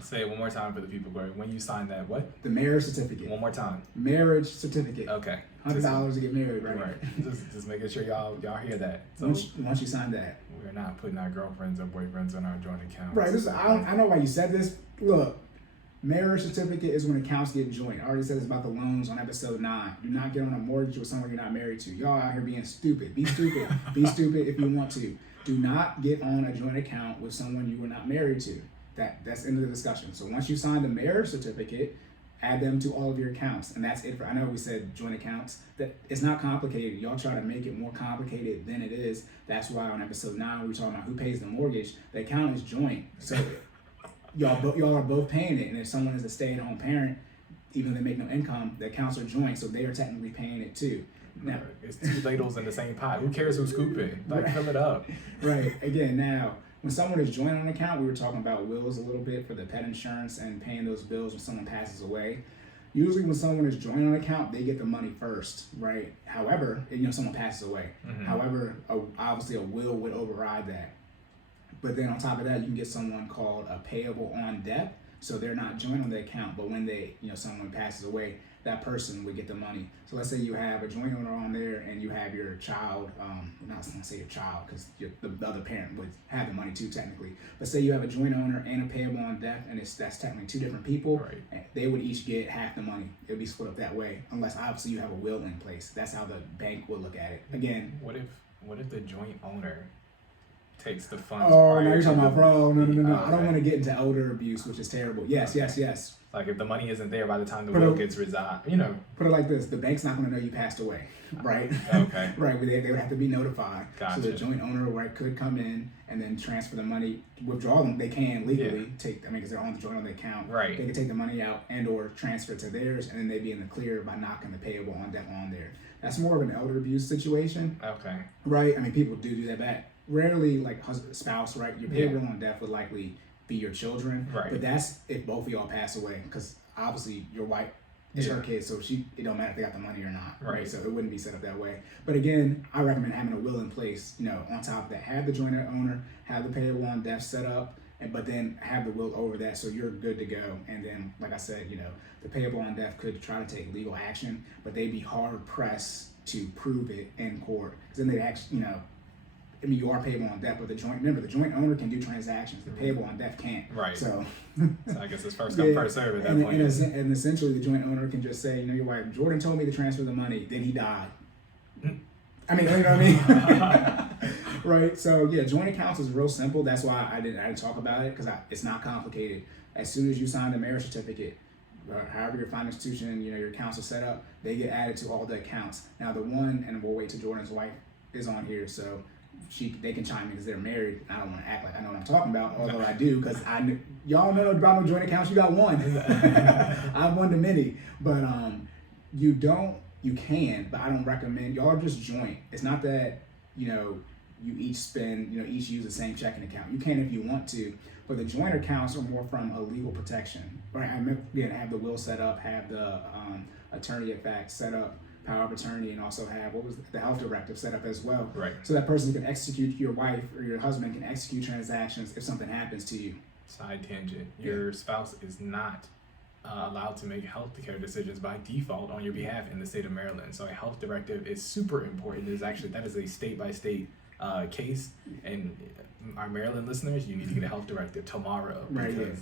Say it one more time for the people, Corey. When you sign that, what? The marriage certificate. One more time. Marriage certificate. Okay. $100 to get married, right? Right. Just making sure y'all hear that. So Once you sign that. we're not putting our girlfriends or boyfriends on our joint accounts. Right. I know why you said this. Look, marriage certificate is when accounts get joint. I already said this about the loans on episode 9. Do not get on a mortgage with someone you're not married to. Y'all out here being stupid. Be stupid. Be stupid if you want to. Do not get on a joint account with someone you were not married to. That's the end of the discussion. So once you sign the marriage certificate, add them to all of your accounts. And that's it. I know we said joint accounts. That it's not complicated. Y'all try to make it more complicated than it is. That's why on episode 9 we were talking about who pays the mortgage. The account is joint. So y'all are both paying it. And if someone is a stay-at-home parent, even if they make no income, the accounts are joint, so they are technically paying it too. Now, It's two ladles in the same pot. Who cares who's scooping? Like, fill it up. right. Again, now, when someone is joint on an account, we were talking about wills a little bit for the pet insurance and paying those bills when someone passes away. Usually when someone is joint on an account, they get the money first, right? However, someone passes away. However, obviously a will would override that. But then on top of that, you can get someone called a payable on death. So they're not joint on the account, but when someone passes away, that person would get the money. So let's say you have a joint owner on there and you have your child, not going to say your child because the other parent would have the money too technically. But say you have a joint owner and a payable on death, and that's technically two different people. Right. And they would each get half the money. It would be split up that way, unless obviously you have a will in place. That's how the bank would look at it. Again. What if the joint owner takes the funds? Oh, now you're talking about, bro. No. Okay. I don't want to get into elder abuse, which is terrible. Yes. Like if the money isn't there by the time the But will gets resolved, Put it like this: the bank's not going to know you passed away, right? Okay. Right. They would have to be notified. Gotcha. So the joint owner could come in and then transfer the money, withdraw them. They can legally because they're on the joint on the account. Right. They can take the money out and or transfer it to theirs, and then they'd be in the clear by knocking the payable on death on there. That's more of an elder abuse situation. Okay. Right. I mean, people do that back. Rarely, like husband, spouse, right? Your payable on death would likely be your children. Right. But that's if both of y'all pass away, because obviously your wife is her kid, so it don't matter if they got the money or not. Right. So it wouldn't be set up that way. But again, I recommend having a will in place. On top of that, have the joint owner, have the payable on death set up, but then have the will over that, so you're good to go. And then, like I said, the payable on death could try to take legal action, but they'd be hard pressed to prove it in court. Because then they actually, you are payable on death, but the joint owner can do transactions. The payable on death can't. Right. So I guess it's first come, first serve at that point. And essentially, the joint owner can just say, your wife, Jordan told me to transfer the money, then he died. I mean, you know what I mean? Right. So yeah, joint accounts is real simple. That's why I didn't talk about it, because it's not complicated. As soon as you sign the marriage certificate, however your financial institution, your accounts are set up, they get added to all the accounts. Now and we'll wait till Jordan's wife is on here, so they can chime in because they're married. I don't want to act like I know what I'm talking about, although I do, because y'all know about no joint accounts. You got one. I have one to many, but you can, but I don't recommend. Y'all just joint. It's not that you each spend, each use the same checking account. You can if you want to, but the joint accounts are more from a legal protection. Right? Have the will set up, have the attorney at fact set up. power of attorney and also have the health directive set up as well. Right. So that person can execute, your wife or your husband can execute transactions if something happens to you. Side tangent. Your spouse is not allowed to make healthcare decisions by default on your behalf in the state of Maryland. So a health directive is super important. That is a state by state case, and our Maryland listeners, you need to get a health directive tomorrow because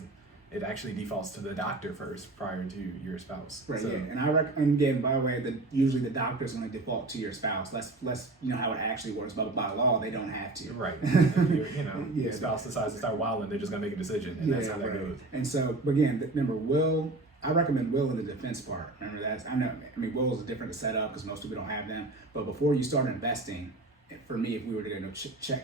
it actually defaults to the doctor first prior to your spouse. Right. So, yeah. And again, by the way, usually the doctor's going to default to your spouse. Let's you know how it actually works. But by law, they don't have to. Right. Your spouse decides to start wilding, they're just going to make a decision, and that's how that goes. And so, again, remember, I recommend will in the defense part. Remember that. Will is different to set up because most people don't have them. But before you start investing, for me, if we were to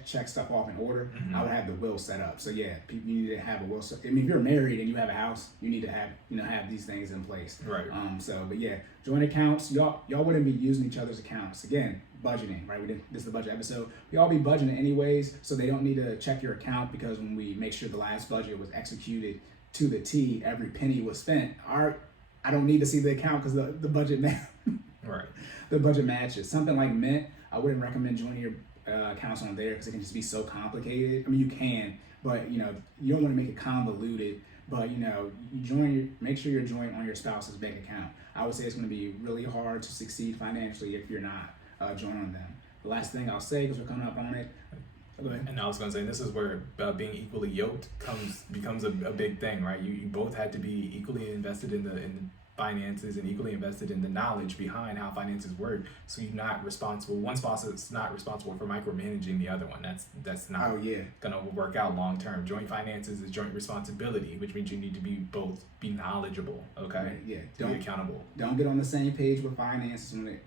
check stuff off in order, I would have the will set up. So yeah, you need to have a will. If you're married and you have a house, you need to have these things in place. Right. But yeah, joint accounts. Y'all wouldn't be using each other's accounts. Again, budgeting. Right. This is the budget episode. We all be budgeting anyways, so they don't need to check your account because when we make sure the last budget was executed to the T, every penny was spent. I don't need to see the account because the budget Right. The budget matches. Something like Mint, I wouldn't recommend joining your accounts on there because it can just be so complicated. You can, but you don't want to make it convoluted. But make sure you're joint on your spouse's bank account. I would say it's going to be really hard to succeed financially if you're not joint on them. The last thing I'll say, because we're coming up on it. Go ahead. And I was going to say, this is where being equally yoked becomes a big thing, right? You both had to be equally invested in the finances and equally invested in the knowledge behind how finances work. So you're not responsible. One spouse is not responsible for micromanaging the other one. That's not gonna work out long term. Joint finances is joint responsibility, which means you need to be knowledgeable. Okay. Right, yeah. Be accountable. Don't get on the same page with finances when it.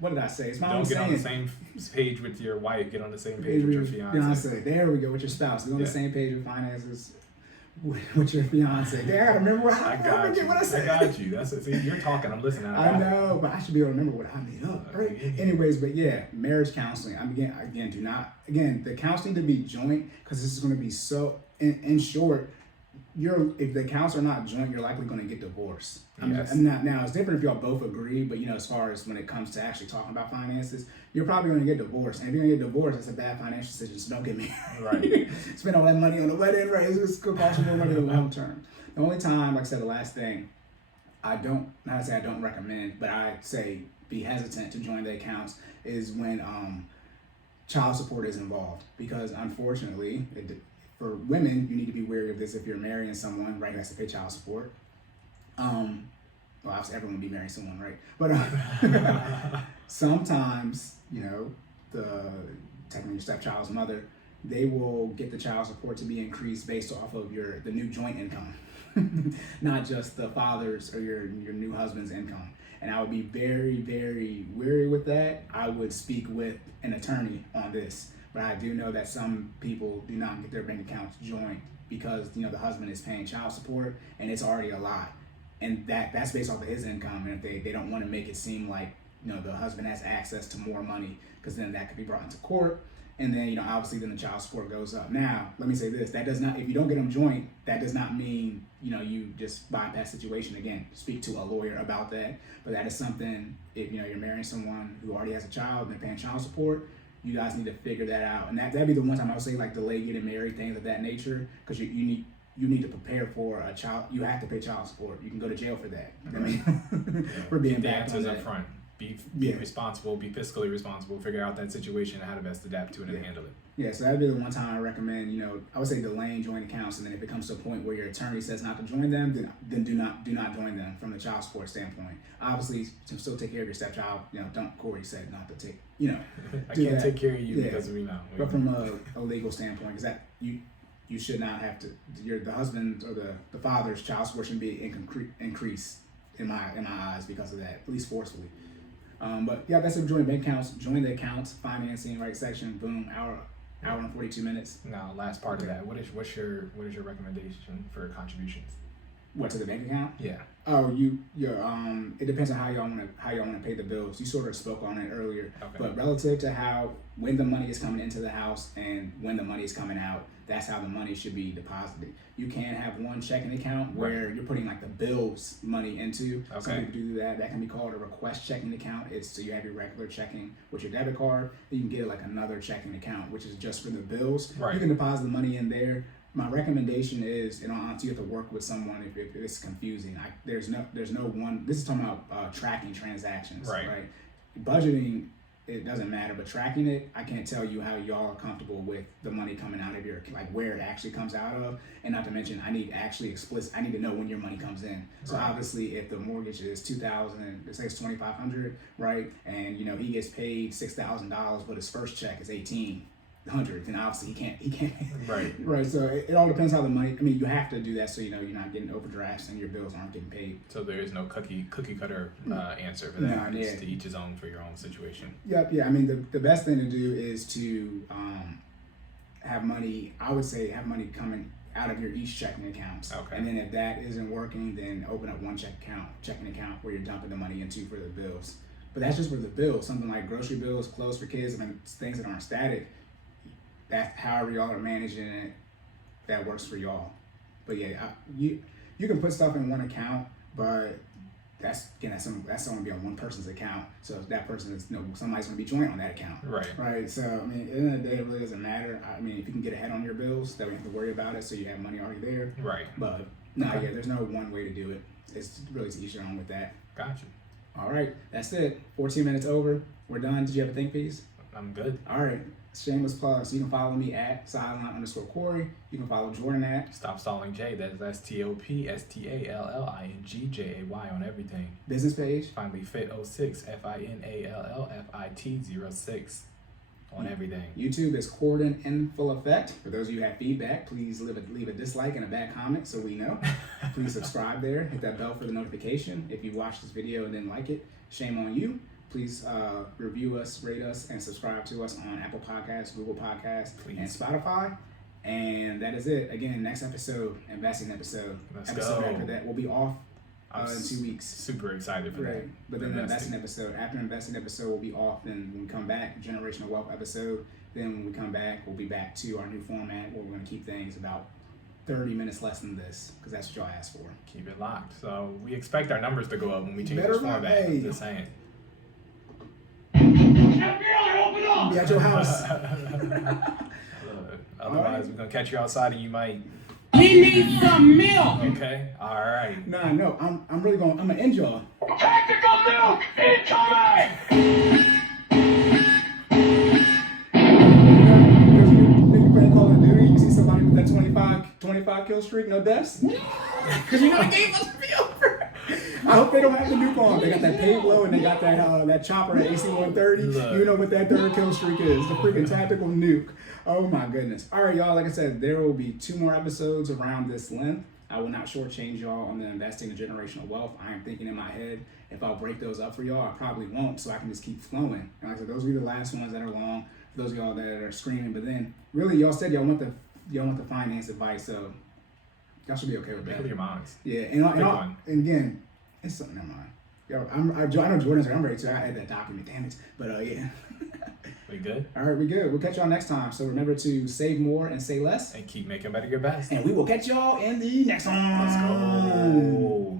What did I say? It's my own saying. Don't get on the same page with your wife. Get on the same page with your fiance. There we go. With your spouse. Get on the same page with finances. With your fiance. Dad, remember what I said. I got you. That's it. See, you're talking. I'm listening. I know, but I should be able to remember what I made up, right? Anyways, but yeah, marriage counseling. The counseling to be joint because this is going to be so. In short, if the accounts are not joint, you're likely going to get divorced. Now it's different if y'all both agree, but as far as when it comes to actually talking about finances, you're probably going to get divorced. And if you're going to get divorced, that's a bad financial decision. So don't get married. Right. Spend all that money on the wedding, right? It's going to cost you more money in the long term. The only time, like I said, the last thing, I don't recommend, but I say be hesitant to join the accounts is when child support is involved, because unfortunately, for women, you need to be wary of this. If you're marrying someone, right, who has to pay child support. Well, obviously everyone will be marrying someone, right? But sometimes, technically your stepchild's mother, they will get the child support to be increased based off of the new joint income, not just the father's or your new husband's income. And I would be very, very wary with that. I would speak with an attorney on this. But I do know that some people do not get their bank accounts joint because the husband is paying child support and it's already a lot, and that's based off of his income. And if they don't want to make it seem like the husband has access to more money, because then that could be brought into court, and then obviously then the child support goes up. Now let me say this: that does not, if you don't get them joint, that does not mean you just bypass the situation. Again, speak to a lawyer about that. But that is something, if you're marrying someone who already has a child and they're paying child support, you guys need to figure that out. And that'd be the one time I would say, like, delay getting married, things of that nature, because you need to prepare for a child. You have to pay child support. You can go to jail for that. For being back on that. Up front. Be responsible, be fiscally responsible, figure out that situation and how to best adapt to it and handle it. Yeah, so that'd be the one time I recommend, I would say delaying joint accounts, and then if it comes to a point where your attorney says not to join them, then do not join them from the child support standpoint. Obviously, to still take care of your stepchild, Cory said not to take, I can't take care of you because we know. But from a legal standpoint, because that you should not have to, the husband or the father's child support shouldn't be increased in my eyes because of that, at least forcefully. But yeah, that's it. Join bank accounts, join the accounts, financing, right section, boom, hour and 42 minutes. Now, last part of that, what is your recommendation for contributions? What, to the bank account? Yeah. Oh, it depends on how y'all want to pay the bills. You sort of spoke on it earlier, okay. But relative to when the money is coming into the house and when the money is coming out, that's how the money should be deposited. You can have one checking account where you're putting like the bills money into. Okay. Some people do that. That can be called a request checking account. It's so you have your regular checking with your debit card. You can get like another checking account, which is just for the bills. Right. You can deposit the money in there. My recommendation is, in all honesty, you have to work with someone if it's confusing. There's no one. This is talking about tracking transactions, right? Budgeting, it doesn't matter, but tracking it, I can't tell you how y'all are comfortable with the money coming out of your, like where it actually comes out of, and not to mention, I need to know when your money comes in. So obviously, if the mortgage is $2,000, let's say it's $2,500, right, and he gets paid $6,000, but his first check is $1,800, then obviously he can't. Right. So it all depends how the money. I mean, you have to do that so you're not getting overdrafts and your bills aren't getting paid. So there is no cookie cutter answer for that. It's to each his own for your own situation. Yep. Yeah. I mean, the best thing to do is to have money. I would say have money coming out of your each checking accounts. Okay. And then if that isn't working, then open up one checking account where you're dumping the money into for the bills. But that's just for the bills. Something like grocery bills, clothes for kids. I mean, things that aren't static. That's however y'all are managing it, that works for y'all. But yeah, you can put stuff in one account, but that's only gonna be on one person's account. So if that person is, somebody's gonna be joint on that account. Right. So I mean, at the end of the day, it really doesn't matter. I mean, if you can get ahead on your bills, then we have to worry about it. So you have money already there. Right. But there's no one way to do it. It's really to each their own with that. Gotcha. All right, that's it. 14 minutes over. We're done. Did you have a think piece? I'm good. All right. Shameless plug. So you can follow me at sideline_Cory. You can follow Jordan at Stop Stalling J. That's TOPSTALLINGJAY on everything. business page. FinallyFit 06 FINALLFIT 06 on everything. YouTube is Cordan in full effect. For those of you who have feedback, please leave a dislike and a bad comment so we know. Please subscribe there. Hit that bell for the notification. If you watched this video and didn't like it, shame on you. Please review us, rate us, and subscribe to us on Apple Podcasts, Google Podcasts, and Spotify. And that is it. Again, next episode, investing episode. Let's episode go. After that, we'll be off in 2 weeks. Super excited for that. But then the investing episode. After investing episode, we'll be off. Then when we come back, generational wealth episode. Then when we come back, we'll be back to our new format where we're going to keep things about 30 minutes less than this, because that's what y'all asked for. Keep it locked. So we expect our numbers to go up when we change Better this not, format. hey. Just saying. FBI, open up! Be at your house. Otherwise, we're gonna catch you outside and you might. He needs some milk! Okay. All right. No, I'm really going. I'm gonna end y'all. Tactical milk incoming! You playing Call of Duty, you see somebody with that 25 kill streak, no deaths? Because the game must be over. I hope they don't have the nuke on. They got that Pablo and they got that chopper at AC-130. Look. You know what that third kill streak is. The freaking tactical nuke. Oh my goodness. All right, y'all. Like I said, there will be 2 more episodes around this length. I will not shortchange y'all on the investing in generational wealth. I am thinking in my head, if I'll break those up for y'all, I probably won't, so I can just keep flowing. And like I said, those will be the last ones that are long. For those of y'all that are screaming, but then really y'all said y'all want the finance advice, so y'all should be okay with Make that. up your minds. Yeah, and again, it's something. Never mind. Yo, I know Jordan's. I'm ready to. I had that document. Damn it. But yeah. We good? All right, we good. We'll catch y'all next time. So remember to save more and say less. And keep making better your best. And we will catch y'all in the next one. Let's go.